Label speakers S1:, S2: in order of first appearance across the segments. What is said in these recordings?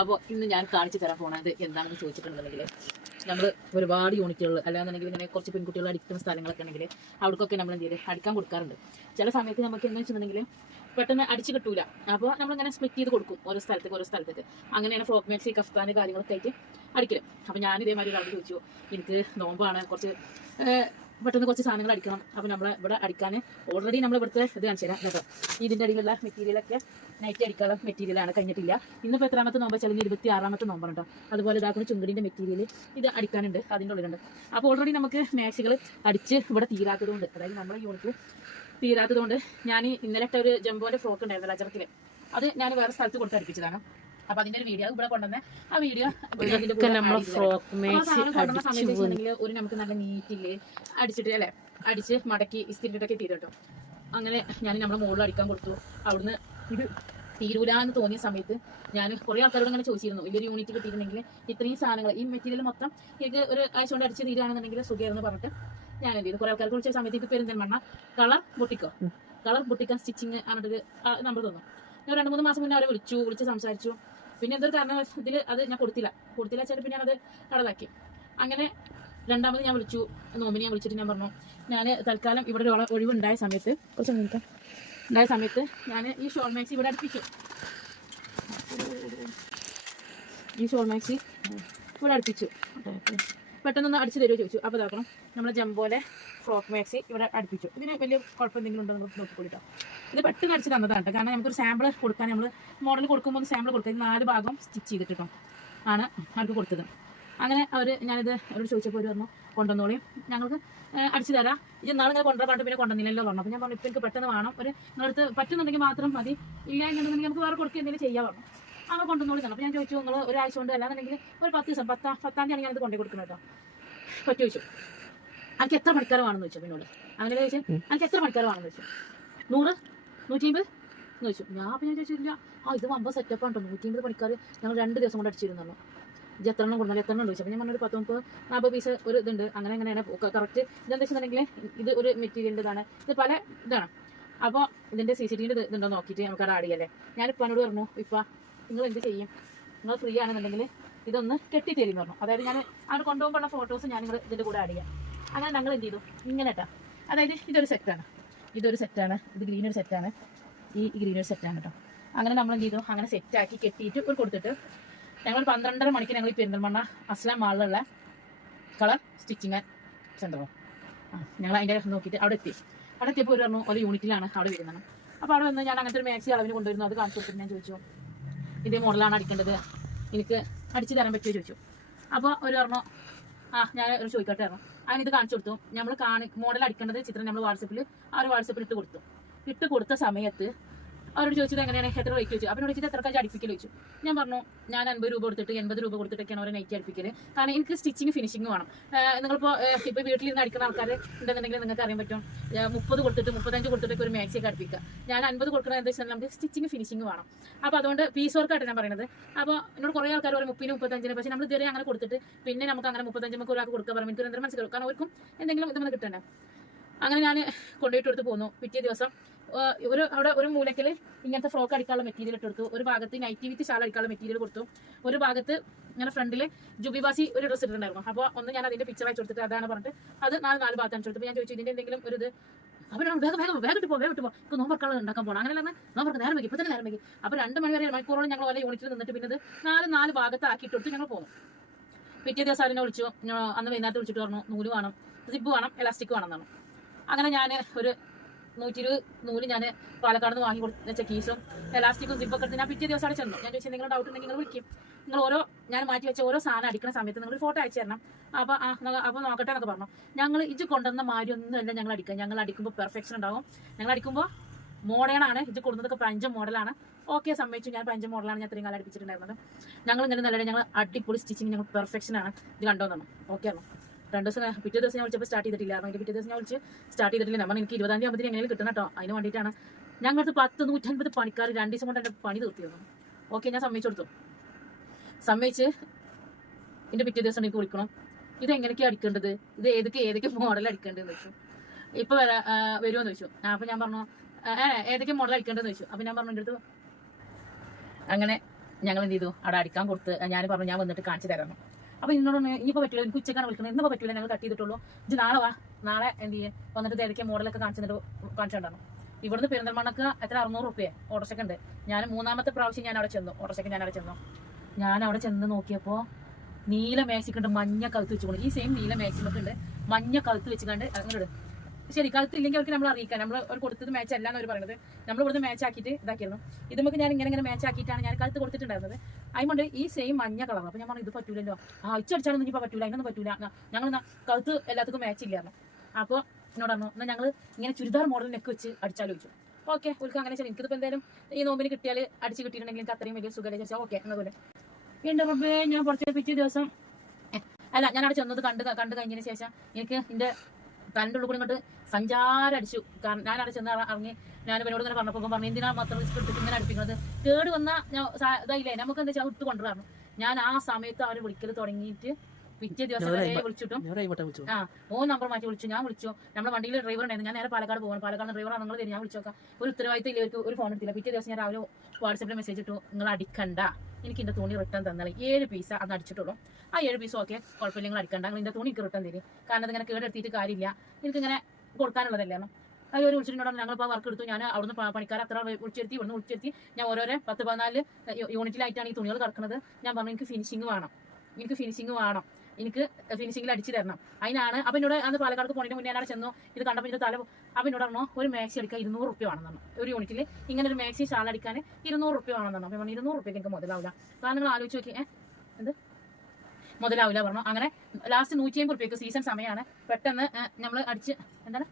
S1: അപ്പോൾ ഇന്ന് ഞാൻ കാണിച്ചു തരാൻ പോണത് എന്താണെന്ന് ചോദിച്ചിട്ടുണ്ടെങ്കിൽ നമ്മൾ ഒരുപാട് യൂണിറ്റുകൾ അല്ലാന്നുണ്ടെങ്കിൽ ഇങ്ങനെ കുറച്ച് പെൺകുട്ടികൾ അടിക്കുന്ന സ്ഥലങ്ങളൊക്കെ ഉണ്ടെങ്കിൽ അവിടേക്കൊക്കെ നമ്മൾ എന്ത് ചെയ്ത് അടിക്കാൻ കൊടുക്കാറുണ്ട്. ചില സമയത്ത് നമുക്ക് എന്താ വെച്ചിട്ടുണ്ടെങ്കിൽ പെട്ടെന്ന് അടിച്ച് കിട്ടൂല. അപ്പോൾ നമ്മളിങ്ങനെ സ്പ്ലിറ്റ് ചെയ്ത് കൊടുക്കും. ഓരോ സ്ഥലത്തേക്ക് ഓരോ സ്ഥലത്തേക്ക്. അങ്ങനെയാണ് ഫ്രോക്ക് മാക്സി കഫ്താൻ കാര്യങ്ങളൊക്കെ ആയിട്ട് അടിക്കൽ. അപ്പോൾ ഞാൻ ഇതേമാതിരി ഒരാൾ ചോദിച്ചു എനിക്ക് നോമ്പാണ് കുറച്ച് പെട്ടെന്ന് കുറച്ച് സാധനങ്ങൾ അടിക്കണം. അപ്പോൾ നമ്മൾ ഇവിടെ അടിക്കാൻ ഓൾറെഡി നമ്മൾ ഇവിടുത്തെ ഇത് കാണിച്ചു തരാം കേട്ടോ. ഇതിന്റെ അടിയിലുള്ള മെറ്റീരിയലൊക്കെ നൈറ്റ് അടിക്കാനുള്ള മെറ്റീരിയലാണ് കഴിഞ്ഞിട്ടില്ല. ഇന്നിപ്പോൾ എത്രാമത്തെ നോമ്പ് വെച്ചാൽ ഇരുപത്തി ആറാമത്തെ നോമ്പാണ് അതുപോലെ ഇതാക്കുന്ന ചുങ്കടിന്റെ മെറ്റീരിയൽ ഇത് അടിക്കാനുണ്ട് അതിന്റെ ഉള്ളിലുണ്ട്. അപ്പോൾ ഓൾറെഡി നമുക്ക് മാക്സികൾ അടിച്ച് ഇവിടെ തീരാത്തതുകൊണ്ട് അതായത് നമ്മുടെ യൂണിറ്റ് തീരാത്തതുകൊണ്ട് ഞാൻ ഇന്നലെ ഒരു ജംബോന്റെ ഫ്രോക്ക് ഉണ്ടായിരുന്നു ലജറത്തിൽ അത് ഞാൻ വേറെ സ്ഥലത്ത് കൊടുത്ത് അടുപ്പിച്ചതാണ്. അപ്പൊ അതിന്റെ ഒരു വീഡിയോ ഇവിടെ കൊണ്ടുവന്ന ആ വീഡിയോ ഒരു നമുക്ക് നല്ല നീറ്റിൽ അടിച്ചിട്ട് അല്ലെ? അടിച്ച് മടക്കി ഇസ്തിരിട്ടൊക്കെ തീരട്ടോ അങ്ങനെ ഞാൻ നമ്മുടെ മുകളിൽ അടിക്കാൻ കൊടുത്തു. അവിടുന്ന് ഇത് തീരൂലാന്ന് തോന്നിയ സമയത്ത് ഞാൻ കുറെ ആൾക്കാരോട് അങ്ങനെ ചോദിച്ചിരുന്നു. ഈ ഒരു യൂണിറ്റ് കിട്ടിയിട്ടുണ്ടെങ്കിൽ ഇത്രയും സാധനങ്ങൾ ഈ മെറ്റീരിയൽ മൊത്തം എനിക്ക് ഒരു ആഴ്ച കൊണ്ട് അടിച്ച് തീരുകയാണെന്നുണ്ടെങ്കിൽ സുഖമായിരുന്നു പറഞ്ഞിട്ട് ഞാൻ എന്ത് ചെയ്തു? കുറെ ആൾക്കാർക്ക് വിളിച്ച സമയത്ത് എനിക്ക് പെരുന്തൽമണ്ണ കളർ പൊട്ടിക്കോ. കളർ പൊട്ടിക്കാൻ സ്റ്റിച്ചിങ് പറഞ്ഞിട്ട് നമ്പർ തന്നു. ഞാൻ രണ്ട് മൂന്ന് മാസം മുന്നേ അവരെ വിളിച്ചു വിളിച്ച് സംസാരിച്ചു. പിന്നെ എന്തൊരു കാരണവശത്തിൽ അത് ഞാൻ കൊടുത്തില്ല. കൊടുത്തില്ല വെച്ചാൽ പിന്നെ ഞാനത് കടതാക്കി അങ്ങനെ രണ്ടാമത് ഞാൻ വിളിച്ചു. നോമ്പിനെ ഞാൻ വിളിച്ചിട്ട് ഞാൻ പറഞ്ഞു ഞാൻ തൽക്കാലം ഇവിടെ ഒരു ഒള- ഒഴിവുണ്ടായ സമയത്ത് കുറച്ച് മിനിറ്റ് ഉണ്ടായ സമയത്ത് ഞാൻ ഈ ഷോൾ മാക്സി ഇവിടെ അടുപ്പിച്ചു ഈ ഷോൾ മാക്സി ഇവിടെ അടുപ്പിച്ചു. പെട്ടെന്നൊന്ന് അടിച്ചു തരുമോ ചോദിച്ചു. അപ്പോൾ ഇതാക്കണം. നമ്മുടെ ജംബോലെ ഫ്രോക്ക് മാക്സി ഇവിടെ അടുപ്പിച്ചു. ഇതിന് വലിയ കുഴപ്പം എന്തെങ്കിലും ഉണ്ടോ എന്ന് നോക്കിക്കൊള്ളിട്ടോ ഇത് പെട്ടെന്ന് അടിച്ച് തന്നതാണ് കേട്ടോ. കാരണം നമുക്കൊരു സാമ്പിൾ കൊടുക്കാൻ നമ്മൾ മോഡൽ കൊടുക്കുമ്പോൾ സാമ്പിൾ കൊടുക്കുക നാല് ഭാഗം സ്റ്റിച്ച് ചെയ്തിട്ടോ ആണ് അവർക്ക് കൊടുത്തത്. അങ്ങനെ അവർ ഞാനിത് അവരോട് ചോദിച്ചപ്പോൾ ഒരു പറഞ്ഞു കൊണ്ടുവന്നോളി. ഞങ്ങൾക്ക് അടിച്ച് തരാം. ഇത് നാളെ ഇങ്ങനെ കൊണ്ടുവരാൻ പറഞ്ഞിട്ട് പിന്നെ കൊണ്ടുവന്നില്ലല്ലോ പറഞ്ഞു. അപ്പോൾ ഞാൻ പറഞ്ഞു ഇപ്പം എനിക്ക് പെട്ടെന്ന് വേണം. ഒരു നിങ്ങളടുത്ത് പറ്റുന്നുണ്ടെങ്കിൽ മാത്രം മതി. ഇല്ല എന്നുണ്ടെങ്കിൽ നമുക്ക് വേറെ കൊടുക്കുക എന്തെങ്കിലും ചെയ്യാൻ പറഞ്ഞു. അങ്ങനെ കൊണ്ടുവന്നോളി തന്നു അപ്പോൾ ഞാൻ ചോദിച്ചു നിങ്ങൾ ഒരാഴ്ച കൊണ്ട് അല്ലാന്നുണ്ടെങ്കിൽ ഒരു പത്ത് ദിവസം പത്താം പത്താം തീയതി ഞാനത് കൊണ്ടു കൊടുക്കണം കേട്ടോ. പറ്റു ചോദിച്ചു എനിക്ക് എത്ര മണിക്കാർ വേണമെന്ന് ചോദിച്ചു? എന്നോട്. അങ്ങനെ ചോദിച്ചു എനിക്ക് എത്ര മണിക്കാർ വേണമെന്ന് ചോദിച്ചു? നൂറ്. നൂറ്റി അമ്പത് എന്ന് ചോദിച്ചു. ഞാൻ പിന്നെ ചോദിച്ചില്ല ആ ഇത് വമ്പ സെറ്റപ്പ് ആണ് നൂറ്റി അമ്പത് പണിക്കാർ ഞങ്ങൾ രണ്ട് ദിവസം കൊണ്ട് അടിച്ചിരുന്നുള്ളൂ ഇത് എത്ര എണ്ണം കൊടുത്താൽ എത്ര എണ്ണം ചോദിച്ചു. അപ്പോൾ ഞാൻ പറഞ്ഞൊരു പത്ത് മുപ്പത് നാൽപ്പത് പീസ് ഒരു ഇതുണ്ട്. അങ്ങനെ അങ്ങനെയാണ് കറക്റ്റ് ഇതെന്താ വെച്ചിട്ടുണ്ടെങ്കിൽ ഇത് ഒരു മെറ്റീരിയലിന്റെതാണ് ഇത് പല ഇതാണ്. അപ്പോൾ ഇതിന്റെ സി സി ടി വിന്റെ ഇതുണ്ടോ നോക്കിയിട്ട് നമുക്ക് അവിടെ ആഡ് ചെയ്യല്ലേ ഞാൻ ഇപ്പാനോട് പറഞ്ഞു ഇപ്പ നിങ്ങൾ എന്ത് ചെയ്യും? നിങ്ങൾ ഫ്രീ ആണെന്നുണ്ടെങ്കിൽ ഇതൊന്ന് കെട്ടി തരും പറഞ്ഞു. അതായത് ഞാൻ അവിടെ കൊണ്ടുപോകുമ്പോൾ ഫോട്ടോസ് ഞാൻ നിങ്ങൾ ഇതിന്റെ കൂടെ ആഡ് അങ്ങനെ ഞങ്ങൾ എന്ത് ചെയ്തു? ഇങ്ങനെ കേട്ടോ അതായത് ഇതൊരു സെറ്റാണ് ഇതൊരു സെറ്റാണ് ഇത് ഗ്രീൻ ഒരു സെറ്റാണ് ഈ ഗ്രീൻ ഒരു സെറ്റാണ് കേട്ടോ അങ്ങനെ നമ്മൾ എന്ത് ചെയ്തു? അങ്ങനെ സെറ്റാക്കി കെട്ടിയിട്ട് ഒരു കൊടുത്തിട്ട് ഞങ്ങൾ പന്ത്രണ്ടര മണിക്ക് ഞങ്ങൾ ഈ പെരിന്തൽമണ്ണ അസ്ലാം മാളിലുള്ള കളർ സ്റ്റിച്ചിങ് സെന്ററോ ആ ഞങ്ങൾ അതിന്റെ നോക്കിയിട്ട് അവിടെ എത്തി. അവിടെ എത്തിയപ്പോൾ ഒരു പറഞ്ഞു ഒരു യൂണിറ്റിലാണ് അവിടെ വരുന്നത്. അപ്പോൾ അവിടെ വന്ന് ഞാൻ അങ്ങനത്തെ ഒരു മാക്സി അളവിന് കൊണ്ടുവരുന്നു. അത് കാണിച്ചു കൊടുത്തിട്ട് ഞാൻ ചോദിച്ചു ഇതേ മോഡലാണ് അടിക്കേണ്ടത്. എനിക്ക് അടിച്ചു തരാൻ പറ്റുമോ? ചോദിച്ചു. അപ്പോൾ ഒരു പറഞ്ഞു ആ ഞാൻ ഒരു ചോദിക്കട്ടെ അതിന് ഇത് കാണിച്ചു കൊടുത്തു. നമ്മൾ കാണി മോഡൽ അടിക്കേണ്ടത് ചിത്രം നമ്മൾ വാട്സപ്പിൽ ആ ഒരു വാട്സപ്പിൽ ഇട്ട് കൊടുത്തു. ഇട്ട് കൊടുത്ത സമയത്ത് അവരോട് ചോദിച്ചത് എങ്ങനെയാണ്? എത്ര റേറ്റ് ചോദിച്ചു അവരോട് ചോദിച്ചത് എത്ര കാര്യം അടിപ്പിക്കൽ ചോദിച്ചു ഞാൻ പറഞ്ഞു ഞാൻ അൻപത് രൂപ കൊടുത്തിട്ട് എൺപത് രൂപ കൊടുത്തിട്ടൊക്കെയാണ് അവരെ നൈറ്റ് അടിപ്പിക്കൽ കാരണം എനിക്ക് സ്റ്റിച്ചിങ് ഫിനിഷിംഗ് വേണം. നിങ്ങളിപ്പോൾ ഇപ്പോൾ വീട്ടിലിരുന്ന് അടിക്കുന്ന ആൾക്കാർ ഉണ്ടെന്നുണ്ടെങ്കിൽ നിങ്ങൾക്ക് അറിയാൻ പറ്റും. മുപ്പത് കൊടുത്തിട്ട് മുപ്പത്തഞ്ച് കൊടുത്തിട്ടൊക്കെ ഒരു മാക്സിയൊക്കെ അടുപ്പിക്കുക. ഞാൻ അൻപത് കൊടുക്കുന്നത് എന്താ വെച്ചാൽ നമുക്ക് സ്റ്റിച്ചിങ് ഫിനിഷിംഗ് വേണം. അപ്പോൾ അതുകൊണ്ട് പീസ് വർക്കായിട്ട് ഞാൻ പറയുന്നത് അപ്പോൾ എന്നോട് കുറേ ആൾക്കാർ ഒരു മുപ്പതിന് മുപ്പത്തഞ്ചിന്. പക്ഷേ നമ്മൾ ഇതുവരെ അങ്ങനെ കൊടുത്തിട്ട് പിന്നെ നമുക്ക് അങ്ങനെ മുപ്പത്തഞ്ച് നമുക്ക് ഒരാൾക്ക് കൊടുക്കാൻ പറയുമ്പോൾ എനിക്ക് എന്തെങ്കിലും മനസ്സിലാവും. കാരണം അവർക്കും എന്തെങ്കിലും ഇതൊന്നും കിട്ടണ്ടേ? അങ്ങനെ ഞാൻ കൊണ്ടുപോയിട്ട് കൊടുത്ത് പോന്നു. പിറ്റേ ദിവസം ഒരു അവിടെ ഒരു മൂലക്കിൽ ഇങ്ങനത്തെ ഫ്രോക്ക് അടിക്കാനുള്ള മെറ്റീരിയൽ ഇട്ട് കൊടുത്തു. ഒരു ഭാഗത്ത് നൈറ്റി വിത്ത് ഷാൾ അടിക്കാനുള്ള മെറ്റീരിയൽ കൊടുത്തു. ഒരു ഭാഗത്ത് ഇങ്ങനെ ഫ്രണ്ടിൽ ജുബിബാസി ഒരു ഡ്രസ്സ് ഇട്ടിട്ടുണ്ടായിരുന്നു. അപ്പോൾ ഒന്ന് ഞാൻ അതിന്റെ പിക്ചർ അയച്ചു കൊടുത്തിട്ട് അതാണ് പറഞ്ഞിട്ട് അത് നാല് നാല് ഭാഗത്ത് അയച്ചു കൊടുത്തു ഞാൻ ചോദിച്ചു ഇതിന്റെ എന്തെങ്കിലും ഒരു ഇത്? അവരാണ് വേഗം വേഗം വേഗം ഇട്ട് പോ വേഗം ഇട്ട് പോ. ഇപ്പോൾ നോമ്പറക്കാൾ ഉണ്ടാക്കാൻ പോകണം അങ്ങനെ നോമ്പർക്ക് നേരം വയ്ക്കും ഇപ്പൊ തന്നെ നേരം വയ്ക്കും അപ്പോൾ രണ്ട് മണി വരെ മണിക്കൂറോളം ഞങ്ങൾ ഓരോ യൂണിറ്റിൽ നിന്നിട്ട് പിന്നെ നാല് നാല് ഭാഗത്ത് ആക്കിയിട്ട് കൊടുത്ത് ഞങ്ങൾ പോകും പിറ്റേ ദിവസം അതിനെ വിളിച്ചു അന്ന് വൈകുന്നേരത്ത് വിളിച്ചിട്ട് പറഞ്ഞു നൂൽ വേണം സിബ് വേണം എലാസ്റ്റിക് വേണം എന്നാണ്. അങ്ങനെ ഞാൻ ഒരു നൂറ്റി ഇരുപത് നൂൽ ഞാൻ പാലക്കാട് നിന്ന് വാങ്ങി കൊടുത്ത കീസും എലാസ്റ്റിക്കും സിപ്പൊക്കെ എടുത്ത് ഞാൻ പിറ്റേ ദിവസം അവിടെ ചെന്നു. ഞാൻ ചോദിച്ചാൽ എന്തെങ്കിലും ഡൗട്ട് ഉണ്ടെങ്കിൽ നിങ്ങൾ വിളിക്കും. നിങ്ങൾ ഓരോ ഞാൻ മാറ്റി വെച്ച ഓരോ സാധനം അടിക്കുന്ന സമയത്ത് നിങ്ങൾ ഫോട്ടോ അയച്ചു തരണം. അപ്പോൾ ആ അപ്പോൾ നോക്കട്ടെ എന്നൊക്കെ പറഞ്ഞു. ഞങ്ങൾ ഇത് കൊണ്ടുവന്ന മാതിരി ഒന്നും അല്ല ഞങ്ങൾ അടിക്കുക. ഞങ്ങൾ അടിക്കുമ്പോൾ പെർഫെക്ഷൻ ഉണ്ടാവും. ഞങ്ങൾ അടിക്കുമ്പോൾ മോഡേൺ ആണ്. ഇത് കൊടുക്കുന്നതൊക്കെ പഞ്ച മോഡലാണ് ഓക്കെ സമ്മതിച്ചു. ഞാൻ പഞ്ച മോഡലാണ് ഞാൻ ഇത്രയും കാലം അടിപ്പിച്ചിട്ടുണ്ടായിരുന്നത്. ഞങ്ങൾ ഇങ്ങനെ നല്ല ഞങ്ങൾ അടിപൊളി സ്റ്റിച്ചിങ് ഞങ്ങൾ പെർഫെക്ഷൻ ആണ്. ഇത് കണ്ടുവന്നു ഓക്കെ ആണോ രണ്ട് ദിവസം പിറ്റേ ദിവസം ഞാൻ വിളിച്ചപ്പോൾ സ്റ്റാർട്ട് ചെയ്തിട്ടില്ല. അതിന്റെ പിറ്റേ ദിവസം ഞാൻ വിളിച്ച് സ്റ്റാർട്ട് ചെയ്തിട്ടില്ല. നമ്മൾ എനിക്ക് ഇരുപതാം തീയതി അമ്പതിന് എങ്ങനെയും കിട്ടണം കേട്ടോ അതിന് വേണ്ടിയിട്ടാണ് ഞങ്ങൾക്ക് പത്ത് നൂറ്റൻപത് പണിക്കാർ രണ്ട് ദിവസം കൊണ്ട് എന്റെ പണി തീർത്തി തന്നു ഓക്കെ ഞാൻ സമ്മതിച്ചു കൊടുത്തു. സമ്മതിച്ച് എന്റെ പിറ്റേ ദിവസം എനിക്ക് വിളിക്കണം. ഇത് എങ്ങനെയൊക്കെയാണ് അടിക്കേണ്ടത്? ഇത് ഏതൊക്കെ ഏതൊക്കെ മോഡൽ അടിക്കേണ്ടതെന്ന് വെച്ചു ഇപ്പോൾ വരാ വരുമെന്ന് വെച്ചു അപ്പോൾ ഞാൻ പറഞ്ഞു ഏതൊക്കെ മോഡൽ അടിക്കേണ്ടതെന്ന് വെച്ചു അപ്പോൾ ഞാൻ പറഞ്ഞു എന്റെ അടുത്ത് അങ്ങനെ ഞങ്ങൾ എന്ത് ചെയ്തു? അവിടെ അടിക്കാൻ കൊടുത്ത് ഞാൻ പറഞ്ഞു ഞാൻ വന്നിട്ട് കാണിച്ചു തരണം അപ്പൊ ഇന്നോട് പറഞ്ഞു, ഇനിയിപ്പോ പറ്റില്ല എനിക്ക് ഉച്ചക്കാണ് വിളിക്കുന്നത്. ഇന്നിപ്പോ പറ്റില്ല ഞങ്ങൾ കട്ട് ചെയ്തിട്ടുള്ളൂ. ഇത് നാളെ വാ. നാളെ എന്ത് ചെയ്യും? വന്നിട്ട് ഏതൊക്കെ മോഡലൊക്കെ കാണിച്ചു തന്നിട്ട് കാണിച്ചു തരണം ഇവിടുന്ന് പെരിന്തൽമണ്ണക്ക് എത്ര? അറുന്നൂറ് റുപ്യ ഓട്ടോസൊക്കെ ഉണ്ട്. ഞാൻ മൂന്നാമത്തെ പ്രാവശ്യം ഞാൻ അവിടെ ചെന്നു. ഓട്ടോസൊക്കെ ഞാൻ അവിടെ ചെന്നു. ഞാൻ അവിടെ ചെന്ന് നോക്കിയപ്പോ നീല മേശക്കുണ്ട് മഞ്ഞ കഴുത്ത് വെച്ചുകൊണ്ട് ഈ സെയിം നീല മേശമൊക്കെ ഉണ്ട് മഞ്ഞ കഴുത്ത് വെച്ചുകൊണ്ട് അങ്ങനെ ശരി കഴുത്തില്ലെങ്കിൽ അവർക്ക് നമ്മൾ അറിയിക്കാം. നമ്മൾ അവർ കൊടുത്തത് മാച്ച് അല്ല എന്ന് അവർ പറയുന്നത് നമ്മൾ ഇവിടുന്ന് മാച്ച് ആക്കിയിട്ട് ഇതാക്കിയിരുന്നു. ഇത് നമുക്ക് ഞാൻ ഇങ്ങനെ ഇങ്ങനെ മാച്ച് ആക്കിയിട്ടാണ് ഞാൻ കഴുത്ത് കൊടുത്തിട്ടുണ്ടായിരുന്നത്. അതുകൊണ്ട് ഈ സെയിം മഞ്ഞ കളർ അപ്പോൾ ഞാൻ പറഞ്ഞു ഇത് പറ്റൂലല്ലോ. ആ ഇച്ചടിച്ചാലൊന്നും ഇപ്പോൾ പറ്റൂല. അതിനൊന്നും പറ്റൂല. ഞങ്ങൾ കഴുത്ത് എല്ലാത്തക്കും മാച്ച് ഇല്ലായിരുന്നു. അപ്പോൾ എന്നോട് പറഞ്ഞു എന്നാൽ ഞങ്ങൾ ഇങ്ങനെ ചുരിദാർ മോഡലിനൊക്കെ നെക്ക് വെച്ച് അടിച്ചാലോ? ചോദിച്ചു. ഓക്കെ ഉൽക്ക് അങ്ങനെ ശരി എനിക്കിപ്പോൾ എന്തായാലും ഈ നോമ്പിന് കിട്ടിയാൽ അടിച്ച് കിട്ടിയിട്ടുണ്ടെങ്കിൽ എനിക്ക് അത്രയും വലിയ സുഖമല്ലേ. ചോദിച്ചാൽ ഓക്കെ എന്നതുപോലെ എന്റെ റബ്ബേ ഞാൻ കുറച്ച് പിറ്റേ ദിവസം അല്ല ഞാൻ അവിടെ ചെന്നത് കണ്ട് കണ്ട് കഴിഞ്ഞതിന് ശേഷം എനിക്ക് എന്റെ തന്റെ ഉള്ളിൽ കൂടി ഇങ്ങോട്ട് സഞ്ചാരം അടിച്ചു. കാരണം ഞാൻ അവിടെ ചെന്ന് ഇറ- ഇറങ്ങി ഞാൻ ഇവനോട് ഇങ്ങനെ പറഞ്ഞപ്പോൾ പറഞ്ഞു എന്തിനാ മാത്രം റിസ്ക് എടുത്തിട്ട് ഇങ്ങനെ അടിപ്പിക്കുന്നത് കേട് വന്ന ഞാൻ സാ- ഇതായില്ലേ? നമുക്ക് എന്താ വെച്ചാൽ ഇട്ട് കൊണ്ടുവരണം ഞാൻ ആ സമയത്ത് അവരെ വിളിക്കൽ തുടങ്ങിയിട്ട് പിറ്റേ ദിവസം വരെ വിളിച്ചിട്ടും ആ ഓ നമ്പർ മാറ്റി വിളിച്ചു. ഞാൻ വിളിച്ചു. നമ്മുടെ വണ്ടിയിൽ ഡ്രൈവർ ഉണ്ടായിരുന്നു. ഞാൻ നേരെ പാലക്കാട് പോകണം പാലക്കാട് ഡ്രൈവർ നിങ്ങൾ തരും ഞാൻ വിളിച്ചു നോക്കാം. ഒരു ഉത്തരവാദിത്തം ഇല്ല. ഒരു ഫോൺ എടുത്തില്ല. പിറ്റേ ദിവസം ഞാൻ രാവിലെ വാട്സപ്പിൽ മെസ്സേജ് ഇട്ടു. നിങ്ങൾ അടിക്കണ്ട. എനിക്ക് എന്റെ തുണി റിട്ടേൺ തന്നാൽ ഏഴ് പീസ് അന്ന് അടിച്ചിട്ടുള്ളൂ. ആ ഏഴ് പീസും ഓക്കെ കുഴപ്പമില്ല നിങ്ങൾ അടിക്കണ്ട. നിങ്ങൾ എന്റെ തുണി എനിക്ക് റിട്ടേൺ തരും. കാരണം അതിങ്ങനെ കേടെടുത്തിട്ട് കാര്യമില്ല. എനിക്കിങ്ങനെ കൊടുക്കാനുള്ളതല്ലായിരുന്നു അത് ഒരു വിളിച്ചിട്ടുണ്ടോ ഞങ്ങളിപ്പോൾ വർക്ക് എടുത്തു. ഞാൻ അവിടുന്ന് പണിക്കാരെ അത്ര വിളിച്ചെടുത്തി ഇവിടുന്ന് വിളിച്ചെടുത്തി ഞാൻ ഓരോരോ പത്ത് പതിനാല് യൂണിറ്റിലായിട്ടാണ് ഈ തുണികൾ കിടക്കുന്നത് ഞാൻ പറഞ്ഞു എനിക്ക് ഫിനിഷിങ് വേണം. എനിക്ക് ഫിനിഷിങ് വേണം. എനിക്ക് ഫിനിഷിങ്ങിൽ അടിച്ചു തരണം. അതിനാണ് അപ്പം എന്നോട് അന്ന് പാലക്കാട് പോണതിന് മുന്നേ ഞാൻ ചെന്നു. ഇത് കണ്ടപ്പോൾ ഇതിന്റെ തല അപ്പം എന്നോട് പറഞ്ഞു ഒരു മാക്സി അടിക്കാൻ ഇരുന്നൂറ് റുപ്യ വേണമെന്ന് പറഞ്ഞു ഒരു യൂണിറ്റിൽ ഇങ്ങനെ ഒരു മാക്സി ഷാൾ അടിക്കാൻ ഇരുന്നൂറ് റുപ്യ വേണമെന്ന് പറഞ്ഞു അപ്പം പറഞ്ഞു ഇരുന്നൂറ് റുപ്യക്ക് എനിക്ക് മുതലാവില്ല. കാരണം നിങ്ങൾ ആലോചിച്ച് നോക്കി എന്ത്? മുതലാവില്ല പറഞ്ഞു. അങ്ങനെ ലാസ്റ്റ് നൂറ്റി അമ്പത് റുപ്യക്ക് സീസൺ സമയമാണ് പെട്ടെന്ന് നമ്മൾ അടിച്ച് എന്താണ്?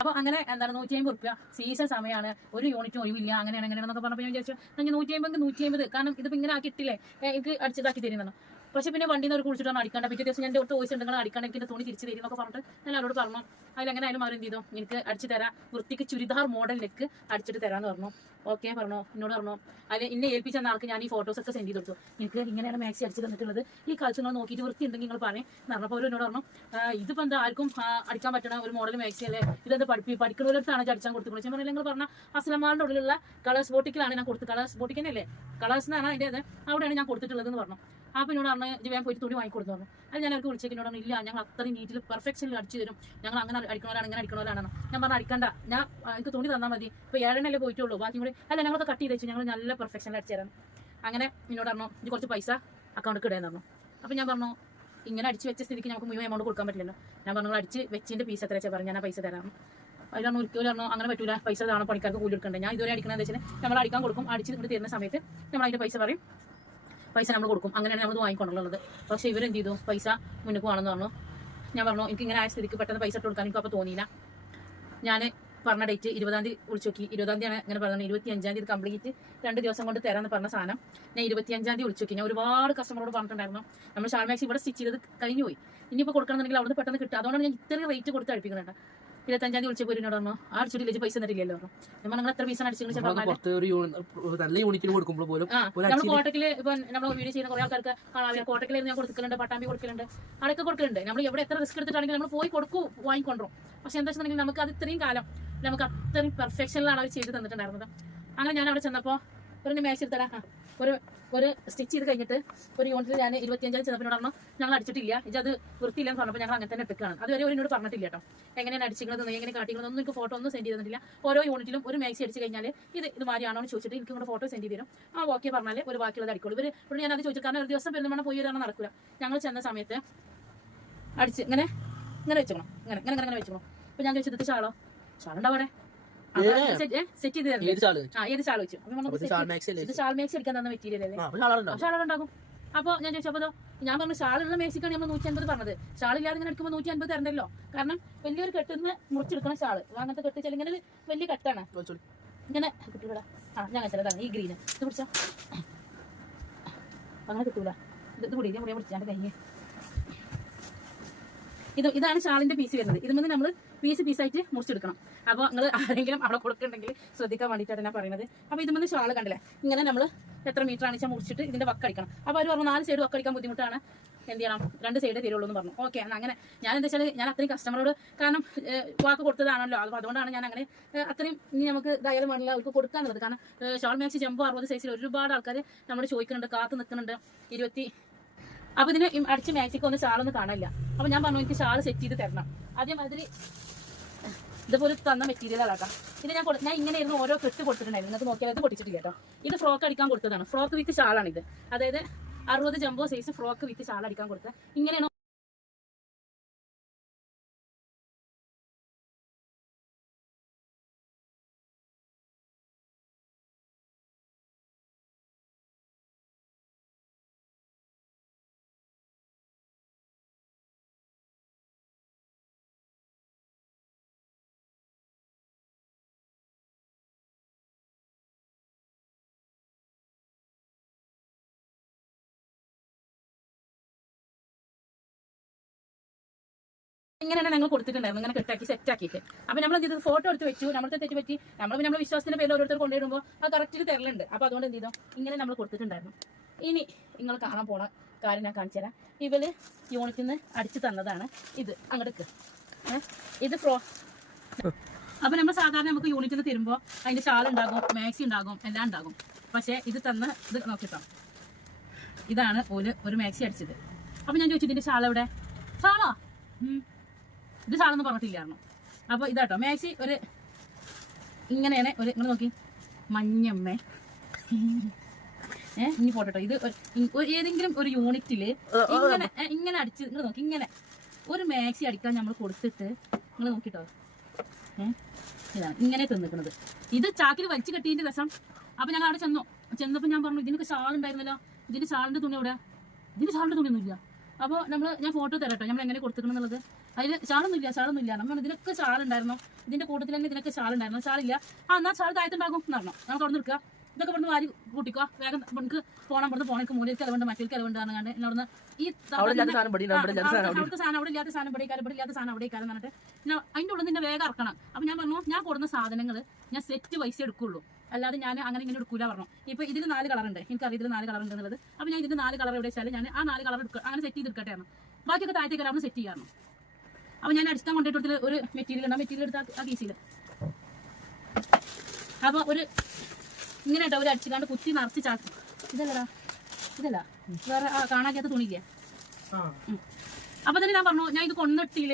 S1: അപ്പോൾ അങ്ങനെ എന്താണ് നൂറ്റി അമ്പത് റുപ്യ സീസൺ സമയമാണ് ഒരു യൂണിറ്റ് ഒഴിവില്ല അങ്ങനെയാണ് അങ്ങനെയാണെന്നൊക്കെ പറഞ്ഞപ്പോൾ ഞാൻ വിചാരിച്ചു ഞാൻ നൂറ്റി അമ്പത് നൂറ്റി അമ്പത് കാരണം ഇതിപ്പോൾ ഇങ്ങനെ ആക്കിയിട്ടില്ലേ? ഏ, എനിക്ക് അടിച്ചതാക്കി തരുന്നതാണ് പക്ഷെ പിന്നെ വണ്ടിയിൽ നിന്ന് ഒരു കുളിച്ചിട്ടാണ് അടിക്കേണ്ട. പിറ്റേ ദിവസം എന്റെ ഒട്ട് വോയിസ് ഉണ്ടെങ്കിൽ അടിക്കണം എനിക്ക് തുണി തിരിച്ച് തരും എന്നൊക്കെ പറഞ്ഞിട്ട് ഞാൻ അവരോട് പറഞ്ഞു. അതിലെങ്ങനെ ആയാലും എന്ത് ചെയ്തു? എനിക്ക് അടിച്ചു തരാം. വൃത്തിക്ക് ചുരിദാർ മോഡലിലേക്ക് അടിച്ചിട്ട് തരാമെന്ന് പറഞ്ഞു. ഓക്കെ പറഞ്ഞു. എന്നോട് പറഞ്ഞു. അതിൽ എന്നെ ഏൽപ്പിച്ച ആൾക്ക് ഞാൻ ഈ ഫോട്ടോസ് ഒക്കെ സെൻഡ് ചെയ്ത് കൊടുത്തു. എനിക്ക് ഇങ്ങനെയാണ് മാക്സി അടിച്ച് തന്നിട്ടുള്ളത്. ഈ കാഴ്ച നിങ്ങൾ നോക്കിയിട്ട് വൃത്തി ഉണ്ടെങ്കിൽ നിങ്ങൾ പറയും. നടന്നപ്പോൾ അവർ എന്നോട് പറഞ്ഞു "ആ, ഇതിപ്പോൾ എന്താ ആർക്കും അടിക്കാൻ പറ്റണ ഒരു മോഡൽ മാക്സി അല്ലേ? ഇതെന്ത് പഠിപ്പി പഠിക്കുന്നവരടുത്താണ് അടിച്ചാൽ കൊടുത്തു ഞാൻ പറഞ്ഞു നിങ്ങൾ പറഞ്ഞ അസ്ലമാളിന്റെ ഉള്ളിലുള്ള കളേഴ്സ് ബോട്ടിക്കിലാണ് ഞാൻ കൊടുത്തത് കളേഴ്സ് ബോട്ടിക്കനല്ലേ കളേഴ്സ് എന്നാണ് അതിന്റെ അത് അവിടെയാണ് ഞാൻ കൊടുത്തിട്ടുള്ളത് എന്ന് പറഞ്ഞു. അപ്പോൾ എന്നോട് പറഞ്ഞു ഇത് വേഗം പോയിട്ട് തുണി വാങ്ങിക്കൊടുത്തു പറഞ്ഞു അത് ഞാൻ അവർക്ക് വിളിച്ചേക്ക് എന്നോട് പറഞ്ഞു ഇല്ല ഞങ്ങൾ അത്രയും നീറ്റിൽ പെർഫെക്ഷനിൽ അടിച്ചു തരും. ഞങ്ങൾ അങ്ങനെ അടിക്കണവരാണ് ഇങ്ങനെ അടിക്കണവരാണ് ഞാൻ പറഞ്ഞു അടിക്കണ്ട. ഞാൻ എനിക്ക് തുണി തന്നാൽ മതി. ഇപ്പോൾ ഏഴെണ്ണല്ലേ പോയിട്ടുള്ളൂ. ബാക്കി കൂടി അല്ല ഞങ്ങളൊക്കെ കട്ട് ചെയ്ത് ഞങ്ങൾ നല്ല പെർഫെക്ഷനിൽ അടിച്ചു തരാം. അങ്ങനെ എന്നോട് പറഞ്ഞു ഇത് കുറച്ച് പൈസ അക്കൗണ്ടിൽ കിടയെന്ന് പറഞ്ഞു അപ്പോൾ ഞാൻ പറഞ്ഞു ഇങ്ങനെ അടിച്ച് വെച്ച സ്ഥിതിക്ക് നമുക്ക് മുഴുവൻ എമൗണ്ട് കൊടുക്കാൻ പറ്റില്ലല്ലോ. ഞാൻ പറഞ്ഞു "നിങ്ങൾ അടിച്ച് വെച്ചിന്റെ പീസ് എത്ര വെച്ചാൽ പറഞ്ഞു ഞാൻ പൈസ തരാം. അതിലാണ് ഒരിക്കലും പറഞ്ഞു അങ്ങനെ പറ്റൂല. പൈസ താണോ പണിക്കാർക്ക് കൂലി എടുക്കണ്ടേ? ഞാൻ ഇതുവരെ അടിക്കണമെന്ന് വെച്ചാൽ നമ്മൾ അടിക്കാൻ കൊടുക്കും. അടിച്ച് ഇങ്ങോട്ട് തരുന്ന സമയത്ത് നമ്മൾ അതിന്റെ പൈസ പറയും. പൈസ നമ്മൾ കൊടുക്കും. അങ്ങനെയാണ് നമ്മൾ വാങ്ങിക്കൊണ്ടുള്ളത്. പക്ഷേ ഇവരെന്ത് ചെയ്തു? പൈസ മുന്നോട്ട് വേണമെന്ന് പറഞ്ഞു. ഞാൻ പറഞ്ഞു എനിക്ക് ഇങ്ങനെ ആയ സ്ഥിതിക്ക് പെട്ടെന്ന് പൈസ ഇട്ട് കൊടുക്കാൻ എനിക്ക് അപ്പോൾ തോന്നിയില്ല. ഞാൻ പറഞ്ഞ ഡേറ്റ് ഇരുപതാം തീയതി വിളിച്ചു നോക്കി. ഇരുപതാം തീയതി അങ്ങനെ പറഞ്ഞത്. ഇരുപത്തി അഞ്ചാം തീയതി കംപ്ലീറ്റ് രണ്ട് ദിവസം കൊണ്ട് തരാമെന്ന് പറഞ്ഞ സാധനം ഞാൻ ഇരുപത്തി അഞ്ചാം തീയതി വിളിച്ചു നോക്കി. ഞാൻ ഒരുപാട് കസ്റ്റമറോട് പറഞ്ഞിട്ടുണ്ടായിരുന്നു. നമ്മൾ ഷാൾമാക്സ് ഇവിടെ സ്റ്റിച്ച് ചെയ്ത് കഴിഞ്ഞു പോയി. ഇനിയിപ്പോൾ കൊടുക്കണമെന്നുണ്ടെങ്കിൽ അവിടുന്ന് പെട്ടെന്ന് കിട്ടും. അതുകൊണ്ടാണ് ഞാൻ ഇത്രയും റേറ്റ് കൊടുത്ത് അടുപ്പിക്കുന്നുണ്ട്. ഇരുപത്തഞ്ചാം തീയതി വിളിച്ചപ്പോൾ എന്നോട് പറഞ്ഞു. ആ അടിച്ചിട്ടില്ല പൈസ തരില്ലല്ലോ പറഞ്ഞു. നിങ്ങൾ എത്ര പൈസ അടിച്ചു
S2: നമ്മളൊക്കെ പുറത്ത് ഒരു യൂണി- നല്ല യൂണിറ്റിന് കൊടുക്കുമ്പോൾ പോലും
S1: നമ്മൾ
S2: അടിച്ചിട്ട്
S1: കോട്ടക്കിൽ ഇപ്പൊ നമ്മൾ വീഡിയോ ചെയ്യുന്ന കുറെ ആൾക്കാർക്ക് കാണാം. കോട്ടക്കിലായിരുന്നു ഞാൻ കൊടുക്കലുണ്ട് പട്ടാമ്പി കൊടുക്കലുണ്ട് അടക്ക കൊടുക്കലുണ്ട്. നമ്മൾ എവിടെ എത്ര റിസ്ക് എടുത്തിട്ടാണെങ്കിലും നമ്മൾ പോയി കൊടുക്കും വാങ്ങിക്കൊണ്ടും പക്ഷെ എന്താ വെച്ചിട്ടുണ്ടെങ്കിൽ നമുക്ക് അത് ഇത്രയും കാലം നമുക്ക് അത്രയും പെർഫെക്ഷനിലാണ് അവർ ചെയ്ത് തന്നിട്ടുണ്ടായിരുന്നത്. അങ്ങനെ ഞാൻ അവിടെ ചെന്നപ്പോൾ ഒരു മേശ എടുത്തരാ ആ, ഒരു ഒരു സ്റ്റിച്ച് ചെയ്ത് കഴിഞ്ഞിട്ട് ഒരു യൂണിറ്റിൽ ഞാൻ ഇരുപത്തിയഞ്ചാം ചെറുപ്പിനോട് പറഞ്ഞു ഞങ്ങൾ അടിച്ചിട്ടില്ല. ഇത് അത് വൃത്തിയില്ലെന്ന് പറഞ്ഞപ്പോൾ ഞങ്ങൾ അങ്ങനെ തന്നെ എടുക്കുകയാണ്. അതുവരെ ഒരു എന്നോട് പറഞ്ഞിട്ടില്ല കേട്ടോ. എങ്ങനെയാണ് അടിച്ചിരിക്കുന്നത്? എങ്ങനെ കാട്ടിക്കുന്നത് ഒന്നും എനിക്ക് ഫോട്ടോ ഒന്നും സെൻഡ് ചെയ്തിട്ടില്ല. ഓരോ യൂണിറ്റിലും ഒരു മാക്സി അടിച്ച് കഴിഞ്ഞാൽ ഇത് ഇത് മാതിരിയാണോ എന്ന് ചോദിച്ചിട്ട് എനിക്ക് ഇങ്ങോട്ട് ഫോട്ടോ സെൻഡ് ചെയ്ത് തരും. ആ ഓക്കെ പറഞ്ഞാൽ ഒരു ബാക്കിയുള്ളത് അടിക്കുള്ളൂ. ഇവർ ഇവിടെ ഞാൻ അത് ചോദിച്ചു. കാരണം ഒരു ദിവസം പെരുന്നമണ പോയി വരാൻ നടക്കില്ല ഞങ്ങൾ ചെന്ന സമയത്ത് അടിച്ച് ഇങ്ങനെ ഇങ്ങനെ വെച്ചോണം ഇങ്ങനെ ഇങ്ങനെ ഇങ്ങനെ വെച്ചോണം അപ്പം ഞാൻ ചോദിച്ചത് ഷാളോ ഷാളുണ്ടാവും അവിടെ? സെറ്റ് ചെയ്ത് ഷാൾ വെച്ചു അപ്പൊ ഞാൻ
S2: ഇത് ഷാൾ മാക്സി
S1: എടുക്കാൻ തന്ന മെറ്റീരിയൽ അല്ലേ? ഷാൾ ഉണ്ടാകും അപ്പൊ ഞാൻ ഞാൻ പറഞ്ഞു ഷാളുള്ള മേക്സിക്കാണ് നമ്മൾ നൂറ്റി അൻപത് പറഞ്ഞത്. ഷാൾ ഇല്ലാതെ ഇങ്ങനെ എടുക്കുമ്പോൾ നൂറ്റി അൻപത് തരണ്ടല്ലോ. കാരണം വലിയൊരു കെട്ടിന്ന് മുറിച്ചെടുക്കണ ഷാൾ അങ്ങനത്തെ കെട്ട് വെച്ചാൽ ഇങ്ങനെ വലിയ കെട്ടാണ്.
S2: ഇങ്ങനെ കിട്ടൂല
S1: കിട്ടൂല ആ ഞാൻ വെച്ചതാണ് ഈ ഗ്രീന് ഇത് പിടിച്ചോ. അങ്ങനെ കിട്ടൂല. ഇത് കൂടി പിടിച്ചാണ്ട് കൈ ഇത് ഇതാണ് ഷാളിന്റെ പീസ് വരുന്നത്. ഇത് മുന്നേ നമ്മൾ പീസ് പീസായിട്ട് മുറിച്ചെടുക്കണം. അപ്പോൾ നിങ്ങൾ ആരെങ്കിലും അവിടെ കൊടുക്കുന്നുണ്ടെങ്കിൽ ശ്രദ്ധിക്കാൻ വേണ്ടിയിട്ടാണ് ഞാൻ പറയുന്നത് അപ്പോൾ ഇതുമെന്ന് ഷാൾ കണ്ടില്ലേ? ഇങ്ങനെ നമ്മൾ എത്ര മീറ്റർ ആണ് വെച്ചാൽ മുറിച്ചിട്ട് ഇതിന്റെ വക്ക് അടിക്കണം. അപ്പോൾ അവർ പറഞ്ഞു നാല് സൈഡ് വക്ക് അടിക്കാൻ ബുദ്ധിമുട്ടാണ്. എന്ത് ചെയ്യണം? രണ്ട് സൈഡ് തരുള്ളൂ എന്ന് പറഞ്ഞു. ഓക്കെ അങ്ങനെ. ഞാൻ എന്താ വെച്ചാൽ ഞാൻ അത്രയും കസ്റ്റമറോട് കാരണം വാക്ക് കൊടുത്തതാണല്ലോ. അപ്പോൾ അതുകൊണ്ടാണ് ഞാൻ അങ്ങനെ അത്രയും ഇനി നമുക്ക് ഇതായാലും വേണ്ടില്ല അവർക്ക് കൊടുക്കാന്നുള്ളത്. കാരണം ഷോൾ മാക്സി ജമ്പോ അറുപത് സൈസിൽ ഒരുപാട് ആൾക്കാർ നമ്മൾ ചോദിക്കുന്നുണ്ട് കാത്ത് നിൽക്കുന്നുണ്ട് ഇരുപത്തി അപ്പോൾ ഇതിന് അടിച്ച് മാക്സിക്ക് ഒന്ന് ഷാളൊന്നും കാണില്ല അപ്പോൾ ഞാൻ പറഞ്ഞു എനിക്ക് ഷാൾ സെറ്റ് ചെയ്ത് തരണം. അതേമാതിരി ഇതുപോലെ തന്ന മെറ്റീരിയൽ അതാക്കാം ഇത് ഞാൻ ഞാൻ ഇങ്ങനെ ഇരുന്ന് ഓരോ കെട്ട് കൊടുത്തിട്ടുണ്ടായിരുന്നു. നിങ്ങൾക്ക് നോക്കിയാൽ ഇത് പൊട്ടിച്ചിട്ടില്ല കേട്ടോ. ഇത് ഫ്രോക്ക് അടിക്കാൻ കൊടുത്തതാണ്. ഫ്രോക്ക് വിത്ത് ഷാളാണ് ഇത്. അതായത് അറുപത് jumbo size frock with shawl അടിക്കാൻ കൊടുത്തത്. ഇങ്ങനെയാണ് ഇങ്ങനെയാണ് ഞങ്ങൾ കൊടുത്തിട്ടുണ്ടായിരുന്നു ഇങ്ങനെ കെട്ടാക്കി സെറ്റ് ആക്കിയിട്ട്. അപ്പൊ നമ്മൾ എന്ത് ചെയ്തു? ഫോട്ടോ എടുത്ത് വെച്ചു. നമ്മളത്തെ തെറ്റ് പറ്റി. നമ്മൾ പിന്നെ നമ്മുടെ വിശ്വാസത്തിന്റെ പേരിൽ ഓരോരുത്തർ കൊണ്ടുവരുമ്പോൾ അത് കറക്റ്റ് തരലുണ്ട് അപ്പൊ അതുകൊണ്ട് എന്ത് ചെയ്തു? ഇങ്ങനെ നമ്മൾ കൊടുത്തിട്ടുണ്ടായിരുന്നു. ഇനി നിങ്ങൾ കാണാൻ പോണ കാര്യം ഞാൻ കാണിച്ചു തരാം. ഇവർ യൂണിറ്റിൽ നിന്ന് അടിച്ചു തന്നതാണ് ഇത്. അങ്ങോട്ട് ഇത് ഫ്രോ അപ്പൊ നമ്മൾ സാധാരണ നമുക്ക് യൂണിറ്റിൽ നിന്ന് തരുമ്പോൾ അതിന്റെ ഷാൾ ഉണ്ടാകും മാക്സി ഉണ്ടാകും എല്ലാം ഉണ്ടാകും. പക്ഷേ ഇത് തന്ന ഇത് നോക്കിട്ടോ. ഇതാണ് ഒരു മാക്സി അടിച്ചത്. അപ്പൊ ഞാൻ ചോദിച്ചു ഇതിന്റെ ഷാൾ എവിടെ? ഷാളോ. ഇത് ഷാളെന്ന് പറഞ്ഞിട്ടില്ലായിരുന്നു അപ്പൊ ഇതാട്ടോ മാക്സി ഒരു ഇങ്ങനെയാണ് ഒരു നിങ്ങൾ നോക്കി. മഞ്ഞമ്മ. ഏഹ് ഇനി പോട്ടോ ഇത് ഏതെങ്കിലും ഒരു യൂണിറ്റിൽ ഇങ്ങനെ ഇങ്ങനെ അടിച്ച് നിങ്ങൾ നോക്കി ഇങ്ങനെ. ഒരു മാക്സി അടിക്കാൻ നമ്മൾ കൊടുത്തിട്ട് നിങ്ങൾ നോക്കിട്ടോ. ഏഹ് ഇതാണ് ഇങ്ങനെ തിന്നിക്കുന്നത് ഇത് ചാക്കിൽ വലിച്ചു കെട്ടിയതിന്റെ രസം. അപ്പൊ ഞങ്ങൾ അവിടെ ചെന്നു. ചെന്നപ്പോൾ ഞാൻ പറഞ്ഞു ഇതിനൊക്കെ ഷാൾ ഉണ്ടായിരുന്നല്ലോ. ഇതിന്റെ ഷാളിന്റെ തുണി എവിടെ ഇതിന് ഷാളിന്റെ തുണിയൊന്നുമില്ല അപ്പൊ അപ്പോൾ നമ്മൾ ഞാൻ ഫോട്ടോ തരാട്ടോ. നമ്മൾ എങ്ങനെ കൊടുത്തിക്കണം എന്നുള്ളത് അതിൽ ചാളൊന്നുമില്ല ഇല്ല നമ്മൾ ഇതിനൊക്കെ ചാളുണ്ടായിരുന്നു. ഇതിന്റെ കൂട്ടത്തിൽ തന്നെ ഇതിനൊക്കെ ചാളുണ്ടായിരുന്നു. ചാളില്ല. ആ എന്നാൽ ചാൾ താഴത്തുണ്ടാകും എന്ന് പറഞ്ഞു. നമുക്ക് അവിടെ നിൽക്കുക ഇതൊക്കെ ഇവിടുന്ന് വാരി കൂട്ടിക്കുക വേഗം നമുക്ക് പോണം. ഇവിടുന്ന് പോണേക്ക് മൂലയ്ക്ക് അലവുണ്ട് മറ്റേക്ക് അലവുണ്ട് പറഞ്ഞാണ്ട് എന്നോട് ഈ അവിടുത്തെ സാധനം അവിടെ ഇല്ലാത്ത സാധനം ഇവിടെ ഇവിടെ ഇല്ലാത്ത സാധനം അവിടെ ഇക്കാരം പറഞ്ഞിട്ട് അതിന്റെ ഉള്ളിൽ നിന്നെ വേഗം ഇറക്കണം അപ്പൊ ഞാൻ പറഞ്ഞു ഞാൻ കൊടുക്കുന്ന സാധനങ്ങൾ ഞാൻ സെറ്റ് പൈസ എടുക്കുള്ളൂ. അല്ലാതെ ഞാൻ അങ്ങനെ ഇങ്ങനെ എടുക്കൂല പറഞ്ഞു. ഇപ്പൊ ഇതിൽ നാല് കളർ ഉണ്ട്. എനിക്കറിയാം ഇതിൽ നാല് കളർ ഉണ്ട് എന്നുള്ളത്. അപ്പൊ ഞാൻ ഇതിന്റെ നാല് കളർ എവിടെ വെച്ചാൽ ഞാൻ ആ നാല് കളർ എടുക്കുക അങ്ങനെ സെറ്റ് ചെയ്ത് എടുക്കട്ടെ ആണ് ബാക്കിയൊക്കെ താഴത്തേക്ക് സെറ്റ് ചെയ്യാറുണ്ട് അപ്പൊ ഞാൻ അടിച്ചാൻ കൊണ്ടിട്ട് ഒരു മെറ്റീരിയൽ ഉണ്ട്. ആ മെറ്റീരിയൽ എടുത്ത ആ കീസിൽ അപ്പൊ ഒരു ഇങ്ങനെ കേട്ടോ ഒരു അടിച്ചുകാണ്ട് കുത്തി നിറച്ച് ചാക്കി. ഇതല്ലടാ ഇതല്ല. വേറെ ആ കാണാക്കാത്ത തുണിയില്ലേ? അപ്പൊ തന്നെ ഞാൻ പറഞ്ഞു ഞാൻ ഇത് കൊണ്ടിട്ടിൽ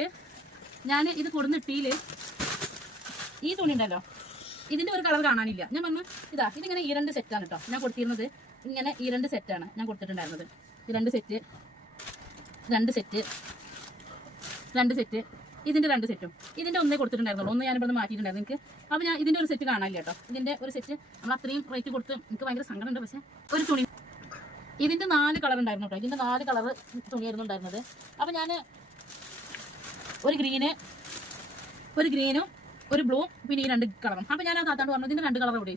S1: ഞാൻ ഇത് കൊടുന്നിട്ടിൽ ഈ തുണി ഉണ്ടല്ലോ ഇതിന്റെ ഒരു കളർ കാണാനില്ല. ഞാൻ പറഞ്ഞു ഇതാ ഇതിങ്ങനെ ഈ രണ്ട് സെറ്റാണ് കേട്ടോ ഞാൻ കൊടുത്തിരുന്നത് ഇങ്ങനെ ഈ രണ്ട് സെറ്റാണ് ഞാൻ കൊടുത്തിട്ടുണ്ടായിരുന്നത്. ഈ രണ്ട് സെറ്റ് രണ്ട് സെറ്റ് രണ്ട് സെറ്റ് ഇതിന്റെ രണ്ട് സെറ്റും ഇതിന്റെ ഒന്നേ കൊടുത്തിട്ടുണ്ടായിരുന്നുള്ളൂ. ഒന്ന് ഞാൻ മാറ്റിയിട്ടുണ്ടായിരുന്നു. എനിക്ക് അപ്പോൾ ഞാൻ ഇതിന്റെ ഒരു സെറ്റ് കാണാനില്ല കേട്ടോ. ഇതിന്റെ ഒരു സെറ്റ് നമ്മൾ അത്രയും റേറ്റ് കൊടുത്ത് എനിക്ക് ഭയങ്കര സങ്കടമുണ്ട്. പക്ഷേ ഒരു തുണി ഇതിന്റെ നാല് കളർ ഉണ്ടായിരുന്നു കേട്ടോ. ഇതിന്റെ നാല് കളർ തുണിയായിരുന്നു ഉണ്ടായിരുന്നത്. അപ്പോൾ ഞാൻ ഒരു ഗ്രീന് ഒരു ഗ്രീനും ഒരു ബ്ലൂ പിന്നെ ഈ രണ്ട് കളറും അപ്പോൾ ഞാൻ ആ താത്താണ്ട് പറഞ്ഞു ഇതിന്റെ രണ്ട് കളർ ഇവിടെ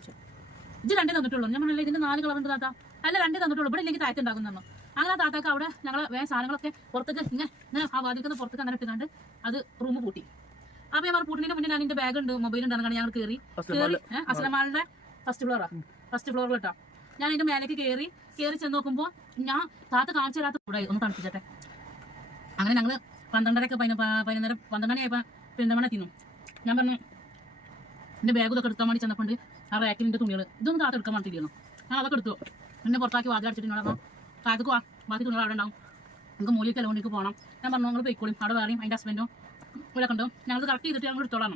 S1: ഇത് രണ്ടേ തന്നിട്ടുള്ളൂ. ഞാൻ പറഞ്ഞില്ല ഇതിന്റെ നാല് കളർ ഉണ്ട് താത്ത. അല്ല രണ്ടേ തന്നിട്ടുള്ളൂ. ഇവിടെ ഇല്ലെങ്കിൽ താഴത്ത് ഉണ്ടാകും തന്നു അങ്ങനെ ആ താത്താക്ക് അവിടെ ഞങ്ങൾ വേറെ സാധനങ്ങളൊക്കെ പുറത്തേക്ക് ഇങ്ങനെ ഇങ്ങനെ ആ വാതിൽക്കുന്ന പുറത്തേക്ക് അങ്ങനെ ഇട്ടുകൊണ്ട് അത് റൂം പൂട്ടി. അപ്പൊ ഞാൻ പൂട്ടിന് പൂട്ടിന്റെ മുന്നേ ഞാൻ എന്റെ ബാഗ് ഉണ്ട് മൊബൈൽ ഉണ്ടാകുന്ന ഞങ്ങൾ കയറി അസലമാളുടെ ഫസ്റ്റ് ഫ്ലോറാ ഫസ്റ്റ് ഫ്ലോറിൽ ഇട്ടാ ഞാൻ എന്റെ മേലേക്ക് കയറി കയറി ചെന്ന് നോക്കുമ്പോൾ ഞാൻ താത്ത കാണിച്ചു തരാത്ത കൂടെ ഒന്ന് തണുപ്പിച്ചട്ടെ. അങ്ങനെ ഞങ്ങൾ പന്ത്രണ്ടരക്ക് പതിനൊന്നര പന്ത്രണ്ട് മണിയായപ്പോൾ പെരുന്തമണ എത്തിന്നു. ഞാൻ പറഞ്ഞു എന്റെ ബാഗ് ഇതൊക്കെ എടുക്കാൻ വേണ്ടി ചെന്നപ്പോൾ ആ റാക്കിന്റെ തുണികൾ ഇതൊന്നും താത്ത എടുക്കാൻ വേണ്ടിയിരുന്നു ഞാൻ അതൊക്കെ എടുത്തു. പിന്നെ പുറത്താക്കി വാതിൽ ഞാൻ പറഞ്ഞു താഴത്തേക്ക് വാ. ബാക്കി തുണികൾ അവിടെ ഉണ്ടാവും നമുക്ക് മൂലിയൊക്കെ അലവണ്ടിക്ക് പോകണം ഞാൻ പറഞ്ഞു നിങ്ങൾ പോയിക്കോളും. അവിടെ വേറെയും അതിന്റെ ഹസ്ബൻഡും ഇവിടെ കണ്ടു ഞങ്ങൾ കറക്റ്റ് ചെയ്തിട്ട് ഞങ്ങൾ എടുത്തോളാം.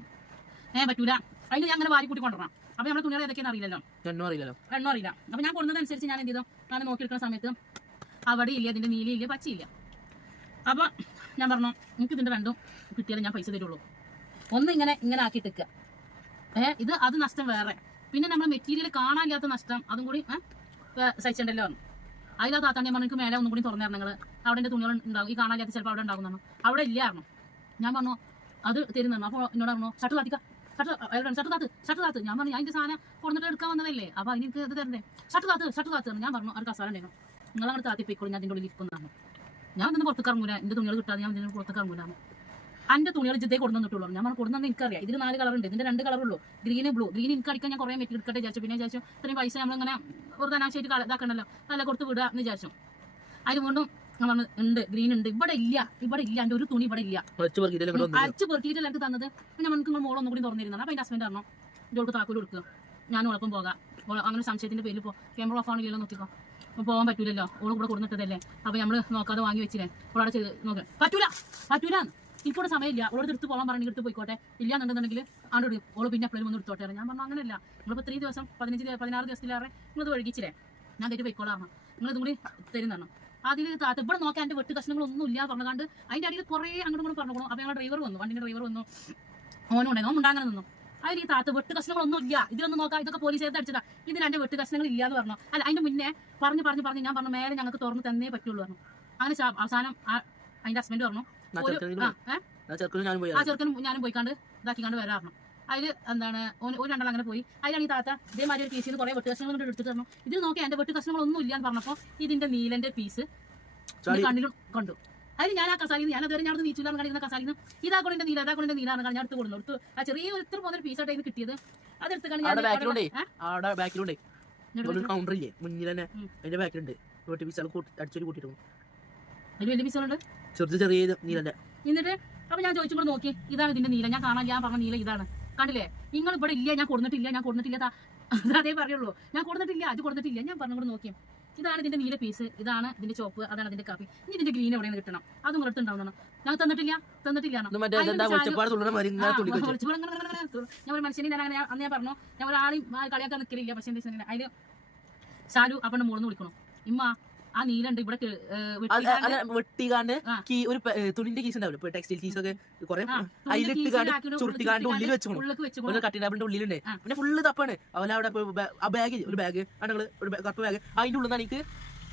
S1: ഏ പറ്റൂല. അതിന് ഞാൻ അങ്ങനെ വാരി കൂട്ടി കൊണ്ടുവരണം. അപ്പൊ നമ്മുടെ തുണികൾ ഏതൊക്കെയാണ് അറിയില്ലല്ലോ.
S2: എണ്ണോ അറിയില്ലല്ലോ.
S1: എണ്ണോ അറിയില്ല. അപ്പൊ ഞാൻ കൊടുക്കുന്നതനുസരിച്ച് ഞാൻ എന്ത് ചെയ്തു? ഞാൻ നോക്കിയെടുക്കുന്ന സമയത്ത് അവിടെ ഇല്ല അതിന്റെ നീല ഇല്ല പച്ചയില്ല അപ്പൊ ഞാൻ പറഞ്ഞു എനിക്ക് ഇതിന്റെ രണ്ടും കിട്ടിയാലും ഞാൻ പൈസ തരുള്ളൂ. ഒന്ന് ഇങ്ങനെ ഇങ്ങനെ ആക്കി വെക്കുക ഏ ഇത് അത് നഷ്ടം വേറെ. പിന്നെ നമ്മൾ മെറ്റീരിയൽ കാണാനില്ലാത്ത നഷ്ടം അതും കൂടി ഏഹ് സഹിച്ചിട്ടുണ്ടല്ലോ ആ താത്താണ്ടി പറഞ്ഞു എനിക്ക് മേലെ ഒന്നും കൂടി തുറന്നു നിങ്ങൾ അവിടെ എന്റെ തുണികൾ ഉണ്ടാവും. ഈ കാണാനില്ലാത്ത ചിലപ്പോൾ അവിടെ ഉണ്ടാകും പറഞ്ഞു അവിടെ ഇല്ലായിരുന്നു ഞാൻ പറഞ്ഞു അത് തരുന്നു അപ്പോൾ എന്നോട് പറഞ്ഞു ഷർട്ട് കാത്തിക്ക. ഷർട്ട് ഷർട്ട് കാത്ത് ഷർട്ട് കാത്ത്. ഞാൻ പറഞ്ഞു അതിന്റെ സാധനം കൊടുത്തിട്ട് എടുക്കാൻ വന്നതല്ലേ. അപ്പോൾ അതിന് ഇത് തരണ്ടേ. ഷർട്ട് കാത്ത് ഷർട്ട് പറഞ്ഞു. ഞാൻ പറഞ്ഞു ഒരു കസാല ഉണ്ടായിരുന്നു നിങ്ങൾ അങ്ങോട്ട് താത്തി ഞാൻ അതിന്റെ ഉള്ളിൽ ഇരിക്കുന്നതാണ് ഞാൻ തന്നെ പുറത്തേക്ക് ഇറങ്ങൂല എന്റെ തുണികൾ കിട്ടാതെ ഞാൻ ഇതിന് പുറത്തേക്ക് ഇറങ്ങൂലാണ് അന്റെ തുണികൾ ജിദ്ദേ കൊടുന്നിട്ടുള്ളൂ ഞാൻ പറഞ്ഞു കൊടുന്നു എനിക്കറിയാം. ഇതിന് നാല് കളർ ഉണ്ട്. ഇതിന്റെ രണ്ട് കളറുള്ളൂ ഗ്രീന് ബ്ലൂ ഗ്രീൻ എനിക്ക് അടിക്കാൻ ഞാൻ കുറേ മെറ്റി എടുക്കട്ടെ വിചാരിച്ചു. പിന്നെ വിചാരിച്ചു ഇത്രയും പൈസ നമ്മളിങ്ങനെ ഒരു അനാവശ്യമായിട്ട് ഇതാക്കണല്ലോ. നല്ല കൊടുത്ത് വിടുക എന്ന് വിചാരിച്ചു. അതിന് വീണ്ടും പറഞ്ഞു ഉണ്ട്. ഗ്രീൻ ഉണ്ട്. ഇവിടെ ഇല്ല. ഇവിടെ ഇല്ല. എന്റെ ഒരു തുണി ഇവിടെ ഇല്ല. അരച്ച് പെറുക്കിയിട്ടല്ല എനിക്ക് തന്നത്? പിന്നെ നമുക്ക് നിങ്ങൾ മോളൊന്നും കൂടി തുറന്നിരുന്നത് അപ്പൊ എന്റെ ഹസ്ബൻഡ് പറഞ്ഞു ജോൾക്ക് താക്കോൽ കൊടുക്കുക ഞാൻ ഉളപ്പം പോകാം. അങ്ങനെ സംശയത്തിന്റെ പേരിൽ പോ ക്യാമറ ഓഫ് ആണില്ലല്ലോ നോക്കിക്കോ. പോകാൻ പറ്റൂലല്ലോ. ഓൾ കൂടെ കൊടുത്തിട്ടതല്ലേ അപ്പൊ നമ്മൾ നോക്കാതെ വാങ്ങി വെച്ചില്ലേ? അവിടെ ചെയ്ത് നോക്കാം. പറ്റൂല. പറ്റൂല. എനിക്കൂടെ സമയമില്ല. ഓളോട് എടുത്ത് പോകാൻ പറഞ്ഞു എടുത്ത് പോയിക്കോട്ടെ. ഇല്ല എന്നുണ്ടെന്നുണ്ടെങ്കിൽ ആണ്ട് ഇടും ഓൾ പിന്നെ എപ്പോഴും ഒന്ന് എടുത്തോട്ടെ ഞാൻ പറഞ്ഞു അങ്ങനെയല്ല. നിങ്ങളിപ്പോൾ ഇത്രയും ദിവസം പതിനഞ്ച് പതിനാറ് ദിവസത്തിലേറെ നിങ്ങൾ ഒഴുകിച്ചില്ലേ ഞാൻ തെറ്റ് പോയിക്കോളാം നിങ്ങളിതും കൂടി തരുന്നതാണ് അതിൽ താത്ത ഇവിടെ നോക്കാൻ എന്റെ വെട്ട് കഷ്ണങ്ങളൊന്നും ഇല്ല പറഞ്ഞുകൊണ്ട് അതിന്റെ അടിയിൽ കുറേ അങ്ങോട്ടും കൂടെ പറഞ്ഞു അപ്പോൾ ഞങ്ങളുടെ ഡ്രൈവർ വന്നു. വണ്ടിന്റെ ഡ്രൈവർ വന്നു. ഓൻ ഉണ്ടാങ്ങനെ നിന്നു. അതിൽ ഈ താത്ത വെട്ട് കഷ്ണങ്ങളൊന്നും ഇല്ല. ഇതിലൊന്നും നോക്കാം ഇതൊക്കെ പോലീസ് ചെയ്ത് അടിച്ചതാ. ഇതിൽ എന്റെ വെട്ട് കഷ്ണങ്ങൾ ഇല്ല എന്ന് പറഞ്ഞു. അല്ല അതിന്റെ മുന്നേ പറഞ്ഞു പറഞ്ഞു പറഞ്ഞു ഞാൻ പറഞ്ഞു മേലെ ഞങ്ങൾക്ക് തുറന്ന് തന്നേ പറ്റുള്ളൂ പറഞ്ഞു. അങ്ങനെ അവസാനം അതിന്റെ ഹസ്ബൻഡ് പറഞ്ഞു ആ
S2: ചെറുക്കനും ഞാനും
S1: പോയിക്കാണ്ട് ഇതാക്കിക്കാണ്ട് വരാറണം അതിൽ എന്താണ് ഒരു രണ്ടാൾ അങ്ങനെ പോയി. അതിലാണ് ഈ താത്ത ഇതേമാതിരി ഒരു പീസിൽ കുറേ വെട്ട് കഷ്ണങ്ങൾ കൊണ്ട് എടുത്തിട്ട് തരണം ഇതിൽ നോക്കി എന്റെ വെട്ട് കഷ്ണങ്ങളൊന്നും ഇല്ല എന്ന് പറഞ്ഞപ്പോൾ ഇതിന്റെ നീലന്റെ പീസ് കണ്ണിലും കണ്ടു. അതിന് ഞാൻ ആ കസാലിന്ന് ഞാൻ അതുവരെ ഞാൻ നീച്ചില്ല കാണിക്കുന്ന കസാലിന്ന് ഇതാക്കൊണ്ടിന്റെ നീല ഇതാക്കൊണ്ടിന്റെ നീലാണ് ഞാൻ അടുത്ത് കൊടുത്തു എടുത്തു ആ ചെറിയ ഇത്ര പോകുന്ന പീസായിട്ട് ഇത് കിട്ടിയത്. അതെടുത്ത് കണ്ട് ഞാൻ
S2: അവിടെ ബാക്കിലുണ്ടേ
S1: ഏ?
S2: അവിടെ ബാക്കിലുണ്ടേ ഒരു കൗണ്ടർ ഇല്ലേ? മുന്നിൽ തന്നെ. അതിന്റെ ബാക്കിലുണ്ട് വെട്ടി പീസ് അടിച്ചൊരു കൂട്ടിയിട്ട്
S1: അതിൽ വലിയ പീസുകളുണ്ട്
S2: ചെറുത് ചെറിയ നീലന്റെ.
S1: എന്നിട്ട് അപ്പൊ ഞാൻ ചോദിച്ചു ഇവിടെ നോക്കി ഇതാണ് ഇതിന്റെ നീല. ഞാൻ കാണാൻ ഞാൻ പറഞ്ഞ നീല ഇതാണ്. കണ്ടില്ലേ? നിങ്ങൾ ഇവിടെ ഇല്ല ഞാൻ കൊടുത്തിട്ടില്ല ഞാൻ കൊടുത്തിട്ടില്ല അത് പറയുള്ളൂ. ഞാൻ കൊടുത്തിട്ടില്ല അത് കൊടുത്തിട്ടില്ല. ഞാൻ പറഞ്ഞു ഇവിടെ നോക്കിയും ഇതാണ് ഇതിന്റെ നീല പീസ് ഇതാണ് ഇതിന്റെ ചോപ്പ് അതാണ് ഇതിന്റെ കാപ്പി. ഇനി ഇതിന്റെ ഗ്രീൻ എവിടെ നിന്ന് കിട്ടണം? അതും ഉണ്ടാവുന്നതാണ് ഞാൻ തന്നിട്ടില്ല തന്നിട്ടില്ല ഞാൻ ഒരു മനുഷ്യനെ ഞാൻ അങ്ങനെ അന്ന് ഞാൻ പറഞ്ഞു ഞാൻ ഒരാളെയും കളിയാക്കാൻ നിൽക്കില്ല പക്ഷെ എന്താ അതിൽ ഷാലു അപ്പണ്ട് മൂന്ന് വിളിക്കണം. ഇമ്മ ആ നീലുണ്ട് ഇവിടെ വെട്ടിക്കാണ്ട്.
S2: കീ ഒരു തുണിന്റെ കീസ് ഉണ്ടാവില്ല? ടെക്സ്റ്റൈൽ കീസ് ഒക്കെ കുറെ
S1: ആ,
S2: അതിലിട്ട്
S1: തുണിന്റെ
S2: കാണ്ട്
S1: കീസിലാക്കിയിട്ട് ഉള്ളിൽ
S2: ചുരുട്ടിക്കാണ്ട് ഉള്ളിൽ വെച്ചോണം
S1: ഉള്ളിലേക്ക് വെച്ചുകൊണ്ട്
S2: ഒരു കട്ടി ടേബിളിന്റെ ഉള്ളിലുണ്ട്. പിന്നെ ഫുള്ള് തപ്പാണ്. ഇപ്പൊ ആ ബാഗ് ഒരു ബാഗ് ആണെങ്കിൽ ഒരു കറുപ്പ് ബാഗ് അതിന്റെ ഉള്ളിൽ നിന്ന് എനിക്ക്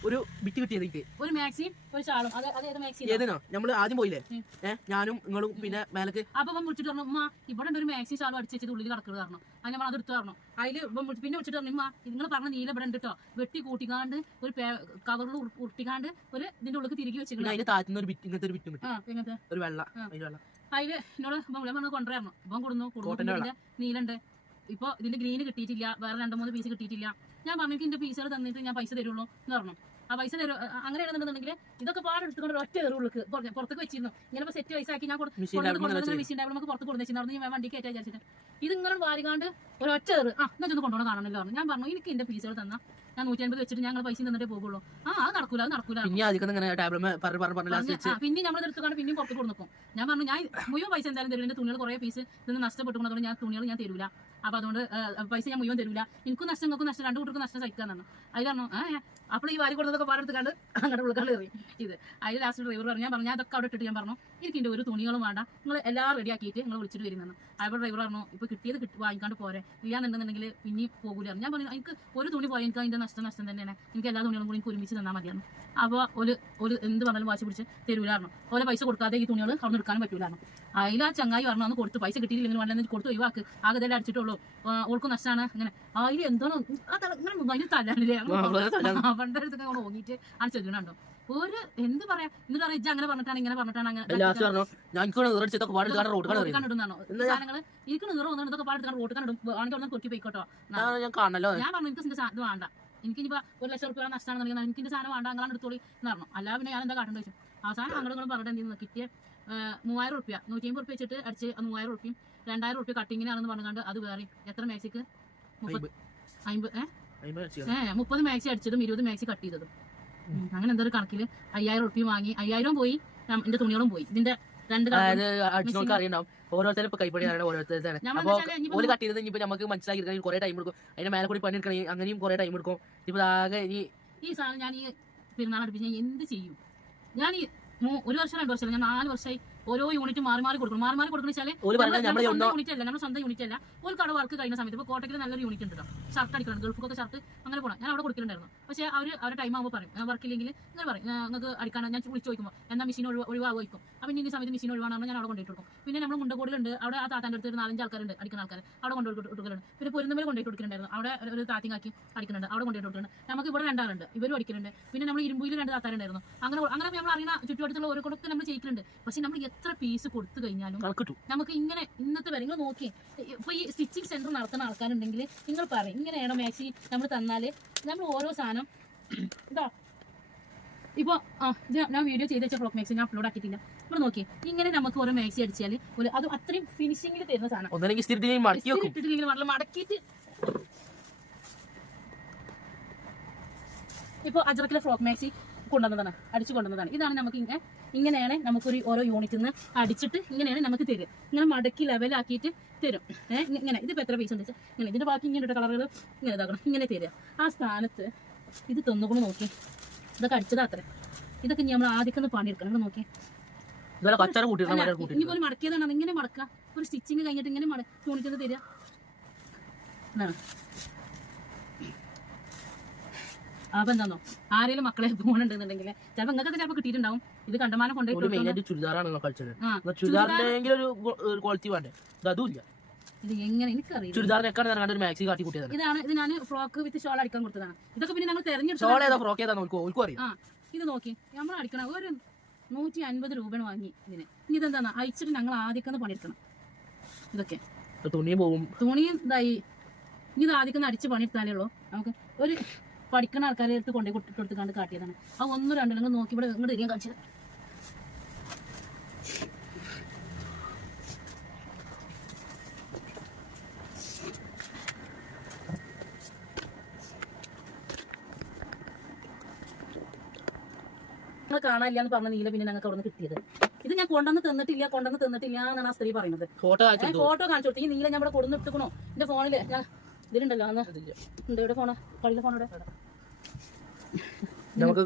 S2: ഒരു ബിറ്റ് കിട്ടിയത് എനിക്ക്.
S1: ഒരു മാക്സിയും ഒരു ഷാളും അത് അത് ഏത് മാക്സി
S2: ഏതിനോ? നമ്മൾ ആദ്യം പോയില്ലേ? ഏഹ് ഞാനും നിങ്ങളും പിന്നെ മേലക്ക്.
S1: അപ്പൊ ഇവൻ വിളിച്ചിട്ട് പറഞ്ഞു ഉമ്മ ഇവിടെ ഉണ്ട് ഒരു മാക്സി ഷാളും അടിച്ച് വെച്ചത് ഉള്ളിൽ കിടക്കുന്നത് പറഞ്ഞു. അത് നമ്മൾ അത് എടുത്തു പറഞ്ഞു. അതിൽ ഇവൻ പിന്നെ വിളിച്ചിട്ട് പറഞ്ഞു ഉമ്മ നിങ്ങൾ പറഞ്ഞ നീല ഇവിടെ ഉണ്ട് കേട്ടോ വെട്ടി കൂട്ടിക്കാണ്ട് ഒരു കവറിൽ ഉരുട്ടിക്കാണ്ട് ഒരു ഇതിന്റെ ഉള്ളിൽ തിരികെ വെച്ചിട്ടുണ്ട്.
S2: അതിന്റെ താഴ്ത്തുന്ന ഒരു ബിറ്റ് ഇങ്ങനത്തെ ഒരു ബിറ്റും
S1: എങ്ങനത്തെ
S2: ഒരു വെള്ള
S1: ആ.
S2: വെള്ള.
S1: അതിൽ എന്നോട് ഇപ്പം കൊണ്ടുവരണം ഇപ്പം കൊടുന്നു
S2: കോട്ടന്റെ
S1: കൊടുന്നു നീലുണ്ട് ഇപ്പൊ ഇതിന്റെ ഗ്രീന് കിട്ടിയിട്ടില്ല. വേറെ രണ്ട് മൂന്ന് പീസ് കിട്ടിയിട്ടില്ല. ഞാൻ പറഞ്ഞു എനിക്ക് ഇതിന്റെ പീസുകൾ തന്നിട്ട് ഞാൻ പൈസ തരുള്ളൂ എന്ന് പറഞ്ഞു. ആ പൈസ തരും. അങ്ങനെയാണെന്നുണ്ടെങ്കിൽ ഇതൊക്കെ പാടെടുത്തുകൊണ്ട് ഒറ്റ എറുള്ളിക്ക് പുറത്തേക്ക് വെച്ചിരുന്നു. ഇങ്ങനെ സെറ്റ് പൈസ ആക്കി ഞാൻ
S2: മെഷീൻ അവിടെ
S1: മെഷീൻ നമുക്ക് പുറത്ത് കൊടുത്തു വെച്ചിട്ടുണ്ടായിരുന്നു ഞാൻ വണ്ടി കയറ്റാ വിചാരിച്ചിട്ട്. ഇത് ഇങ്ങനെ വാരികാണ്ട് ഒരു ഒറ്റ എറ് ആ എന്നാ ചെന്ന് കൊണ്ടുപോകണം കാണണല്ലോ പറഞ്ഞു. ഞാൻ പറഞ്ഞു എനിക്ക് എന്റെ ഫീസുകൾ തന്നാ. ഞാൻ നൂറ്റി അൻപത് വെച്ചിട്ട് ഞങ്ങൾ പൈസ തന്നിട്ടേ പോകുള്ളൂ ആ അത് നടക്കൂല അത് നടക്കൂല.
S2: പിന്നെ ആദ്യം ഇങ്ങനെ ടേബിൾ പറഞ്ഞു പറഞ്ഞു പറഞ്ഞു ലാസ്റ്റ് വെച്ച്.
S1: പിന്നെ നമ്മൾ എടുത്തുകൊണ്ട് പിന്നെയും പുറത്ത് കൊടുക്കും ഞാൻ പറഞ്ഞു ഞാൻ മുഴുവൻ പൈസ എന്തായാലും തരില്ല എന്റെ തുണികൾ കുറേ പീസ് ഇന്ന് നഷ്ടപ്പെട്ടുകൊണ്ട് ഞാൻ തുണികൾ ഞാൻ തരൂല. അപ്പൊ അതുകൊണ്ട് പൈസ ഞാൻ മുഴുവൻ തരൂല. എനിക്കും നഷ്ടം നിങ്ങൾക്കും നഷ്ടം രണ്ടു കൂട്ടർക്കും നഷ്ടം സഹിക്കാന്നാണ്. അതിലാണോ അപ്പോൾ ഈ വാരി കൊടുത്തതൊക്കെ പാടെടുത്തുകൊണ്ട് അങ്ങോട്ട് ഉൾക്കാൾ കയറി ഇത്. അതിൽ ലാസ്റ്റ് ഡ്രൈവർ പറഞ്ഞു ഞാൻ പറഞ്ഞു ഞാൻ അതൊക്കെ അവിടെ ഇട്ടിട്ട് ഞാൻ പറഞ്ഞു എനിക്ക് ഒരു തുണികളും വേണ്ട. നിങ്ങൾ എല്ലാം റെഡിയാക്കിയിട്ട് നിങ്ങൾ വിളിച്ചിട്ട് വരുന്നു അപ്പോൾ ഡ്രൈവർ പറഞ്ഞു ഇപ്പോൾ കിട്ടിയത് കിട്ടി വാങ്ങിക്കാണ്ട് പോരെ. ഇല്ലാന്നുണ്ടെന്നുണ്ടെങ്കിൽ പിന്നെ പോകൂലായിരുന്നു ഞാൻ പറഞ്ഞു എനിക്ക് ഒരു തുണി പോയാൽ എനിക്ക് അതിന്റെ നഷ്ടം നഷ്ടം തന്നെയാണ്. എനിക്ക് എല്ലാ തുണികളും കൂടി എനിക്ക് ഒരുമിച്ച് തന്നാൽ മതിയാണ് അപ്പോൾ ഒരു ഒരു എന്ത് പറഞ്ഞാലും വാശി പിടിച്ച് തരൂലായിരുന്നു ഓരോ പൈസ കൊടുക്കാതെ ഈ തുണികൾ അവിടെ എടുക്കാനും പറ്റൂലായിരുന്നു അതിൽ ആ ചങ്ങായി പറഞ്ഞു അന്ന് കൊടുത്തു പൈസ കിട്ടിയില്ലെങ്കിൽ വേണ്ടെന്ന് കൊടുത്ത് ഒഴിവാക്ക്. ആകെ ഇതെല്ലാം അടിച്ചിട്ടുള്ളൂ ഓൾക്ക് നഷ്ടമാണ് അങ്ങനെ. അതിൽ എന്താണ്? ആ തല- ഇങ്ങനെ അവന്റെ അടുത്തൊക്കെ അങ്ങോട്ട് ഓങ്ങിയിട്ട് ആ ചെല്ലണുണ്ടോ ഒരു എന്ത് പറയാ? എന്നിട്ട് പറയാം ഇജ്ജ് അങ്ങനെ പറഞ്ഞിട്ടാണ് ഇങ്ങനെ പറഞ്ഞിട്ടാണ് അങ്ങനെ കണ്ടിടുന്നാണോ? സാധനങ്ങൾ എനിക്ക് നീറ് വന്നിട്ട് ഇതൊക്കെ പാടെടുത്ത് റോട്ട് കണ്ടിടും. ആണെങ്കിൽ പൊക്കി പോയിക്കോട്ടോ.
S2: ഞാൻ
S1: പറഞ്ഞു എനിക്ക് ഇതിന്റെ സാ- ഇത് വേണ്ട. എനിക്ക് ഇനിയിപ്പോ ഒരു ലക്ഷം റുപ്യ നഷ്ടമാണെന്നുണ്ടെങ്കിൽ എനിക്ക് ഇതിന്റെ സാധനം വേണ്ട അങ്ങനെ എടുത്തോളി എന്ന് പറഞ്ഞു. അല്ല പിന്നെ ഞാൻ എന്താ കാട്ടേണ്ടി വെച്ചു അവസാനം അങ്ങോട്ടും പറഞ്ഞിട്ട് എന്ത് കിട്ടിയ മൂവായിരം റുപ്യ നൂറ്റി അമ്പത് റുപ്യ വെച്ചിട്ട് അടിച്ച് മൂവായിരം റുപ്യയും രണ്ടായിരം റുപ്യ കട്ടിങ്ങിനാണെന്ന് പറഞ്ഞുകൊണ്ട് അത് വേറെ എത്ര മാക്സിക്ക് മുപ്പത് അമ്പത് ഏഹ് ഏഹ് മുപ്പത് മാക്സി അടിച്ചതും ഇരുപത് മാക്സി കട്ട് ചെയ്തതും. അങ്ങനെ എന്തൊരു കണക്കിൽ അയ്യായിരം റുപ്യ വാങ്ങി അയ്യായിരം പോയി എന്റെ തുണികളും പോയി. ഇതിന്റെ രണ്ട് colour ഉം.
S2: അതായത് അടിച്ചോൾക്ക് അറിയണ്ടാവും. ഓരോരുത്തരും ഇപ്പൊ കൈപ്പടി അറിയണം ഓരോരുത്തരുടെ
S1: ഞാൻ
S2: അപ്പൊ
S1: വെച്ചാൽ ഇനിയിപ്പോ
S2: ഓൽ കട്ട് ചെയ്തത് ഇനിയിപ്പോ നമുക്ക് മനസ്സിലാക്കി കുറെ ടൈം എടുക്കും. അതിന്റെ മേലെ കൂടി പണി എടുക്കണമെങ്കിൽ അങ്ങനെയും കുറെ ടൈം എടുക്കും. ഇപ്പൊ ആകെ ഇനി
S1: ഈ സാധനം ഞാൻ ഈ പെരുന്നാൾ അടുപ്പിച്ച് ഞാൻ എന്ത് ചെയ്യും? ഞാൻ ഈ ഒരു വർഷം രണ്ട് വർഷം ഞാൻ നാല് വർഷമായി ഓരോ യൂണിറ്റ് മാറി മാറി കൊടുക്കണം. മാറി മാറി കൊടുക്കുന്ന വെച്ചാൽ യൂണിറ്റ് അല്ല. നമ്മുടെ സ്വന്തം യൂണിറ്റ് അല്ല. ഒരു കട വർക്ക് കഴിഞ്ഞ സമയത്ത് ഇപ്പോൾ കോട്ടയ്ക്ക് നല്ലൊരു യൂണിറ്റ് ഉണ്ട് ഷർട്ട് അടിക്കണം. ഗൾഫൊക്കെ ഷർട്ട് അങ്ങനെ പോകണം ഞാൻ അവിടെ കൊടുക്കുന്നുണ്ടായിരുന്നു പക്ഷേ അവർ അവരുടെ ടൈം ആകുമ്പോൾ പറയും. വർക്ക് ഇല്ലെങ്കിൽ ഇങ്ങനെ പറയും. "ആ, നിങ്ങൾക്ക് അടിക്കാൻ ഞാൻ വിളിച്ച് ചോദിക്കുമ്പോൾ എന്നാൽ മെഷീൻ ഒഴിവ് ഒഴിവാകുമായിരിക്കും. അപ്പം ഇനി സമയത്ത് മെഷീൻ ഒഴിവാണെന്ന് ഞാൻ അവിടെ കൊണ്ടുപോയിട്ട് കൊടുക്കും. പിന്നെ നമ്മൾ മുണ്ടക്കോടിലുണ്ട്. അവിടെ ആ താത്താന്റെ അടുത്ത് ഒരു നാലഞ്ച് ആൾക്കാരുണ്ട് അടിക്കുന്ന ആൾക്കാർ അവിടെ കൊണ്ടുപോയി കൊടുക്കലുണ്ട്. പിന്നെ പൊരുന്നമേൽ കൊണ്ടുപോയി കൊടുക്കുന്നുണ്ടായിരുന്നു അവിടെ ഒരു താത്തിങ്ങാക്കി അടിക്കുന്നുണ്ട്. അവിടെ കൊണ്ടുപോയി കൊടുക്കുന്നുണ്ട് നമുക്ക് ഇവിടെ രണ്ടാളുണ്ട്. ഇവരും അടിക്കുന്നുണ്ട് പിന്നെ നമ്മൾ ഇരുമ്പൂയിൽ രണ്ട് താത്താരുണ്ടായിരുന്നു അങ്ങനെ അങ്ങനെ നമ്മൾ അറിയുന്ന ചുറ്റുവട്ടത്തുള്ള ഓരോ കൊടുത്ത് നമ്മൾ ചെയ്യിക്കുന്നുണ്ട് പക്ഷേ നമ്മൾ എത്ര പീസ് കൊടുത്തു കഴിഞ്ഞാലും നമുക്ക് ഇങ്ങനെ ഇന്നത്തെ വരെ നിങ്ങൾ നോക്കി ഇപ്പൊ ഈ സ്റ്റിച്ചിങ് സെന്റർ നടത്തുന്ന ആൾക്കാരുണ്ടെങ്കിൽ നിങ്ങൾ പറയും ഇങ്ങനെയാണോ മാക്സി നമ്മൾ തന്നാൽ? നമ്മൾ ഓരോ സാധനം ഇതാ. ഇപ്പൊ ആ ഇത് ഞാൻ വീഡിയോ ചെയ്ത് വെച്ച ഫ്രോക്ക് മാക്സി ഞാൻ അപ്ലോഡ് ആക്കിയിട്ടില്ല. ഇവിടെ നോക്കി ഇങ്ങനെ നമുക്ക് ഓരോ മാക്സി അടിച്ചാൽ ഒരു അത് അത്രയും ഫിനിഷിംഗിൽ തരുന്ന സാധനം. മടക്കിയിട്ട് ഇപ്പൊ അജറക്കിലെ ഫ്രോക്ക് മാക്സി കൊണ്ടുവന്നതാണ് അടിച്ചു കൊണ്ടുവന്നതാണ്. ഇതാണ് നമുക്ക് ഇങ്ങനെ ഇങ്ങനെയാണ് നമുക്കൊരു ഓരോ യൂണിറ്റിൽ നിന്ന് അടിച്ചിട്ട് ഇങ്ങനെയാണ് നമുക്ക് തരും ഇങ്ങനെ മടക്കി ലെവലാക്കിയിട്ട് തരും. ഏഹ് ഇങ്ങനെ ഇതിപ്പോ എത്ര പൈസ വെച്ചാൽ ഇങ്ങനെ ഇതിന്റെ ബാക്കി ഇങ്ങനെ കളറുകൾ ഇങ്ങനെ ഇതാക്കണം. ഇങ്ങനെ തരിക. ആ സ്ഥാനത്ത് ഇത് തന്നുകൊണ്ട് നോക്കി. ഇതൊക്കെ അടിച്ചതാ അത്ര. ഇതൊക്കെ ഇനി നമ്മൾ ആദ്യം പണിയെടുക്കണം. ഇവിടെ നോക്കി.
S2: ഇതുപോലെ കച്ചറ കൂട്ടിയിടണം
S1: അല്ല,
S2: മരം
S1: ഇനി
S2: കൂട്ടിയിടണം
S1: പോലും മടക്കിയതാണ്. ഇങ്ങനെ മടക്കുക ഒരു സ്റ്റിച്ചിങ് കഴിഞ്ഞിട്ട് ഇങ്ങനെ മട യൂണിറ്റ് തരിക. ഇതാണ്. അപ്പൊ എന്താണോ ആരെങ്കിലും മക്കളെ പോകണുണ്ടെന്നുണ്ടെങ്കിൽ ചിലപ്പോ നിങ്ങൾക്കൊക്കെ ചിലപ്പോൾ കിട്ടിയിട്ടുണ്ടാവും. ഇത് കണ്ടമാനം കൊണ്ടുപോയി
S2: ചുരിദാറാണ് ചുരിദാറിന്റെ ഒരു ക്വാളിറ്റി വേണ്ടേ? ഇത്
S1: എങ്ങനെ? എനിക്കറിയില്ല.
S2: ഒരു മാക്സി കാട്ടി
S1: ഇതാണ് ഇത് ഞാൻ ഫ്രോക്ക് വിത്ത് ഷോൾ അടിക്കാൻ കൊടുത്തതാണ്. ഇതൊക്കെ പിന്നെ ഞങ്ങൾ തെരഞ്ഞെടുത്തു
S2: ഏതാ? ഫ്രോക്ക്
S1: ആ ഇത് നോക്കി. നമ്മൾ അടിക്കണം ഒരു നൂറ്റി അൻപത് രൂപയാണ് വാങ്ങി ഇതിന്. ഇനി ഇതെന്താ അയച്ചിട്ട് ഞങ്ങൾ ആദ്യമൊക്കെ പണിയെടുക്കണം. ഇതൊക്കെ.
S2: ഇത് തുണിയും പോവും.
S1: തുണിയും ഇതായി. ഇനി ഇത് ആദ്യം അടിച്ച് പണിയെടുത്താലേ ഉള്ളൂ. നമുക്ക് ഒരു പഠിക്കുന്ന ആൾക്കാരെ എടുത്ത് കൊണ്ടേ കൊടുത്തിട്ട് കൊടുത്ത് കാട്ടിയതാണ്. ആ ഒന്നും രണ്ടും നിങ്ങൾ നോക്കി ഇവിടെ ഇങ്ങോട്ട് ഇരിക്കാൻ കാണിച്ചത്. നിങ്ങൾ കാണാനില്ല എന്ന് പറഞ്ഞ നീല പിന്നെ ഞങ്ങൾക്ക് അവിടെ നിന്ന് കിട്ടിയത്. ഇത് ഞാൻ കൊണ്ടുവന്ന് തന്നിട്ടില്ല കൊണ്ടുവന്ന് തന്നിട്ടില്ല എന്നാണ് ആ സ്ത്രീ പറയുന്നത്.
S2: ഫോട്ടോ
S1: ഫോട്ടോ കാണിച്ചു കൊടുത്തു. ഈ നീല ഞാൻ ഇവിടെ കൊടുന്ന് ഇട്ടുക്കണോ എന്റെ ഫോണിൽ ഞാൻ ഇതിലുണ്ടല്ലോ അന്ന് ഉണ്ട് ഇവിടെ
S2: നമുക്ക്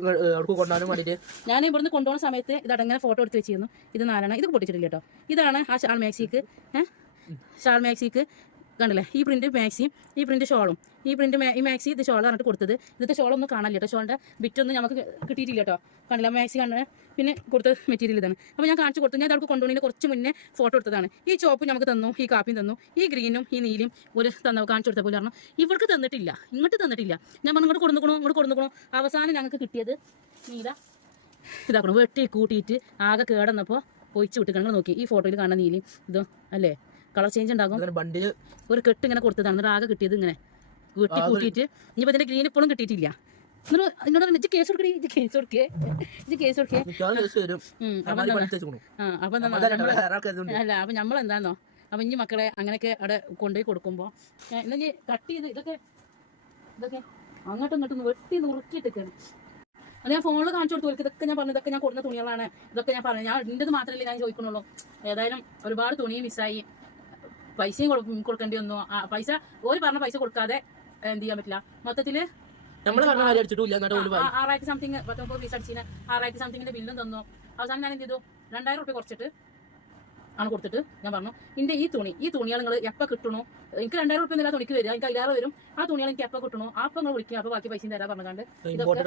S2: കൊണ്ടുപോകാനും
S1: ഞാൻ ഇവിടുന്ന് കൊണ്ടുപോകുന്ന സമയത്ത് ഇത് അടങ്ങനെ ഫോട്ടോ എടുത്ത് വെച്ചിരുന്നു. ഇത് നാലെണ്ണം. ഇത് പൊട്ടിച്ചിട്ടില്ല കേട്ടോ. ഇതാണ് ആ ഷാൾ മാക്സിക്ക്. ഷാൾ മാക്സിക്ക്. കണ്ടില്ലേ? ഈ പ്രിന്റ് മാക്സിയും ഈ പ്രിന്റ് ഷോളും. ഈ പ്രിന്റ് ഈ മാക്സി ഇത് ഷോൾ പറഞ്ഞിട്ട് കൊടുത്തത്. ഇന്നത്തെ ഷോളൊന്നും കാണില്ല കേട്ടോ. ഷോളിന്റെ ബിറ്റൊന്നും നമുക്ക് കിട്ടിയിട്ടില്ല കേട്ടോ. കണ്ടില്ല? മാക്സി കണ്ട പിന്നെ കൊടുത്ത മെറ്റീരിയൽ ഇതാണ്. അപ്പോൾ ഞാൻ കാണിച്ചു കൊടുത്തു. ഞാൻ അവർക്ക് കൊണ്ടുപോകുന്നതിന് കുറച്ച് മുന്നേ ഫോട്ടോ എടുത്തതാണ്. ഈ ചോപ്പ് നമുക്ക് തന്നു ഈ കാപ്പിയും തന്നു ഈ ഗ്രീനും ഈ നീലും ഒരു തന്ന കാണിച്ചു കൊടുത്ത പോലെ പറഞ്ഞു. ഇവർക്ക് തന്നിട്ടില്ല. ഇങ്ങോട്ട് തന്നിട്ടില്ല. ഞാൻ പറഞ്ഞു ഇങ്ങോട്ട് കൊടുക്കണോ ഇങ്ങോട്ട് കൊടുക്കണോ അവസാനം ഞങ്ങൾക്ക് കിട്ടിയത് നീല. ഇതാക്കണം വെട്ടി കൂട്ടിയിട്ട് ആകെ കേടന്നപ്പോൾ ഒഴിച്ച് വിട്ടിക്കണം നോക്കി. ഈ ഫോട്ടോയിൽ കാണുന്ന നീലയും ഇതോ അല്ലേ? കളർ ചേഞ്ച് ഉണ്ടാകും.
S2: ബണ്ടിൽ
S1: ഒരു കെട്ട് ഇങ്ങനെ കൊടുത്തതാണ്. എന്നിട്ട് ആകെ കിട്ടിയത് ഇങ്ങനെ. വെട്ടി കൂട്ടിയിട്ട് ഇനിയിപ്പോൾ ഇതിന്റെ ഗ്രീൻ ഇപ്പോഴും കിട്ടിയിട്ടില്ല. എന്നോട് പറഞ്ഞു, കേസ് കൊടുക്കണേ കേസ് കൊടുക്കേ. കൊടുക്കേ. അപ്പൊ. അല്ല അപ്പൊ നമ്മൾ എന്താന്നോ? അപ്പൊ ഇനി മക്കളെ അങ്ങനെയൊക്കെ അവിടെ കൊണ്ടുപോയി കൊടുക്കുമ്പോ എന്നാ കട്ട് ചെയ്ത് ഇതൊക്കെ ഇതൊക്കെ അങ്ങോട്ടും ഇങ്ങോട്ടും വെട്ടി നുറുക്കിയിട്ടൊക്കെയാണ് അത് ഞാൻ ഫോണിൽ കാണിച്ചു കൊടുത്തു. അവർക്ക് ഇതൊക്കെ ഞാൻ പറഞ്ഞു ഇതൊക്കെ ഞാൻ കൊടുക്കുന്ന തുണികളാണ്. ഇതൊക്കെ ഞാൻ പറഞ്ഞു. ഞാൻ ഇതിന്റെത് മാത്രമല്ലേ ഞാൻ ചോദിക്കണുള്ളൂ ഏതായാലും ഒരുപാട് തുണി മിസ്സായി പൈസയും കൊടു- കൊടുക്കേണ്ടി വന്നു. ആ, പൈസ ഒരു പറഞ്ഞ പൈസ കൊടുക്കാതെ എന്ത് ചെയ്യാൻ പറ്റില്ല. മൊത്തത്തിൽ ആറായിരത്തി സംതിങ് പത്തൊമ്പത് പീസ് അടിച്ചിന് ആറായിരത്തി സംതിങ്ങിന്റെ ബില്ലും തന്നു. അവസാനം ഞാൻ എന്ത് ചെയ്തു? രണ്ടായിരം റുപ്യ കുറച്ചിട്ട് ആണ് കൊടുത്തിട്ട് ഞാൻ പറഞ്ഞു ഇന്റെ ഈ തുണി ഈ തുണികൾ നിങ്ങൾ എപ്പോൾ കിട്ടണോ? എനിക്ക് രണ്ടായിരം റുപ്യ എന്നുള്ള തുണിക്ക് വരിക എനിക്ക് അതിലേറെ വരും. ആ തുണികൾ എനിക്ക് എപ്പോൾ കിട്ടണോ? അപ്പൊ നിങ്ങൾ വിളിക്കുക അപ്പൊ ബാക്കി പൈസ തരാൻ പറഞ്ഞാണ്ട് ഇതൊക്കെ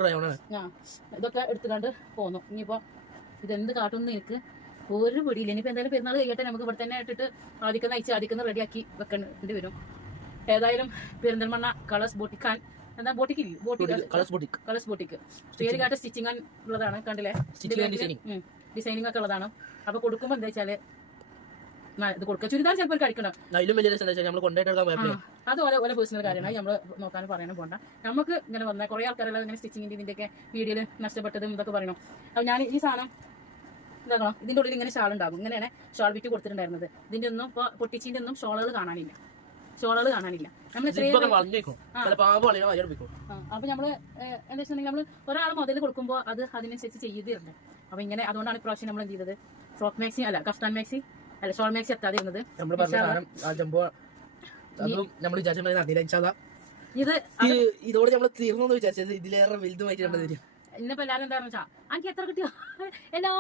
S1: ഇതൊക്കെ എടുത്തുകൊണ്ട് പോന്നു. ഇനിയിപ്പോ ഇതെന്ത് കാട്ടുമെന്ന് എനിക്ക് ഒരു പിടിയില്ല. ഇനിയിപ്പോ എന്തായാലും പെരുന്നാൾ കഴിയട്ടെ. നമുക്ക് ഇവിടെ തന്നെ ഇട്ടിട്ട് ആദ്യം അയച്ച് ആദ്യം റെഡിയാക്കി വെക്കേണ്ടി വരും. ഏതായാലും പെരിന്തൽമണ്ണ കളേഴ്സ് ബോട്ടിക്കാൻ എന്താ boutique
S2: colours boutique
S1: colours boutique പേര് കാട്ട് സ്റ്റിച്ചിങ് ഉള്ളതാണ് കണ്ടില്ലേ? ഡിസൈനിങ് ഒക്കെ ഉള്ളതാണ്. അപ്പൊ കൊടുക്കുമ്പോ എന്താ വെച്ചാൽ ഇത് കൊടുക്കുക ചുരിദാർ ചിലപ്പോൾ കഴിക്കണം അത് ഓരോ ഓരോ പേഴ്സണൽ കാര്യമാണ്. നമ്മൾ നോക്കാനും പറയാനും പോണ്ട. നമുക്ക് ഇങ്ങനെ വന്ന കുറെ ആൾക്കാരെല്ലാം ഇങ്ങനെ സ്റ്റിച്ചിങ്ങിന്റെ ഇതിന്റെയൊക്കെ വീഡിയോയിൽ നഷ്ടപ്പെട്ടതും ഇതൊക്കെ പറയണം. അപ്പൊ ഞാൻ ഈ സാധനം ഇതാക്കണം ഇതിന്റെ ഉള്ളിൽ ഇങ്ങനെ ഷാൾ ഉണ്ടാകും ഇങ്ങനെയാണ് ഷാൾ വിറ്റ് കൊടുത്തിട്ടുണ്ടായിരുന്നത്. ഇതിന്റെ ഒന്നും ഇപ്പൊ പൊട്ടിച്ചിന്റെ ഒന്നും ഷോളുകൾ കാണാനില്ല. ഷോളുകൾ കാണാനില്ല. നമ്മൾ അപ്പൊ നമ്മൾ എന്താ വെച്ചിട്ടുണ്ടെങ്കിൽ നമ്മൾ ഒരാൾ മുതൽ കൊടുക്കുമ്പോൾ അത് അതിനനുസരിച്ച് ചെയ്തിരുന്നത് അപ്പൊ ഇങ്ങനെ അതുകൊണ്ടാണ് ഇപ്രാവശ്യം നമ്മൾ എന്ത് ചെയ്തത്? ഫ്രോക്ക് മാക്സി അല്ല കഫ്താൻ മാക്സി അല്ല ഷോൾ മാക്സി എത്താതെ ഇരുന്നത്. ഇത്
S2: ഇത് ഇതോടെ നമ്മൾ തീർന്നു വിചാരിച്ചത് ഇതിലേറെ വലുതുമായിട്ട്
S1: ഇന്നിപ്പോ എല്ലാരും എന്താ പറഞ്ഞാ എനിക്ക് എത്ര കിട്ടിയോ? എല്ലാ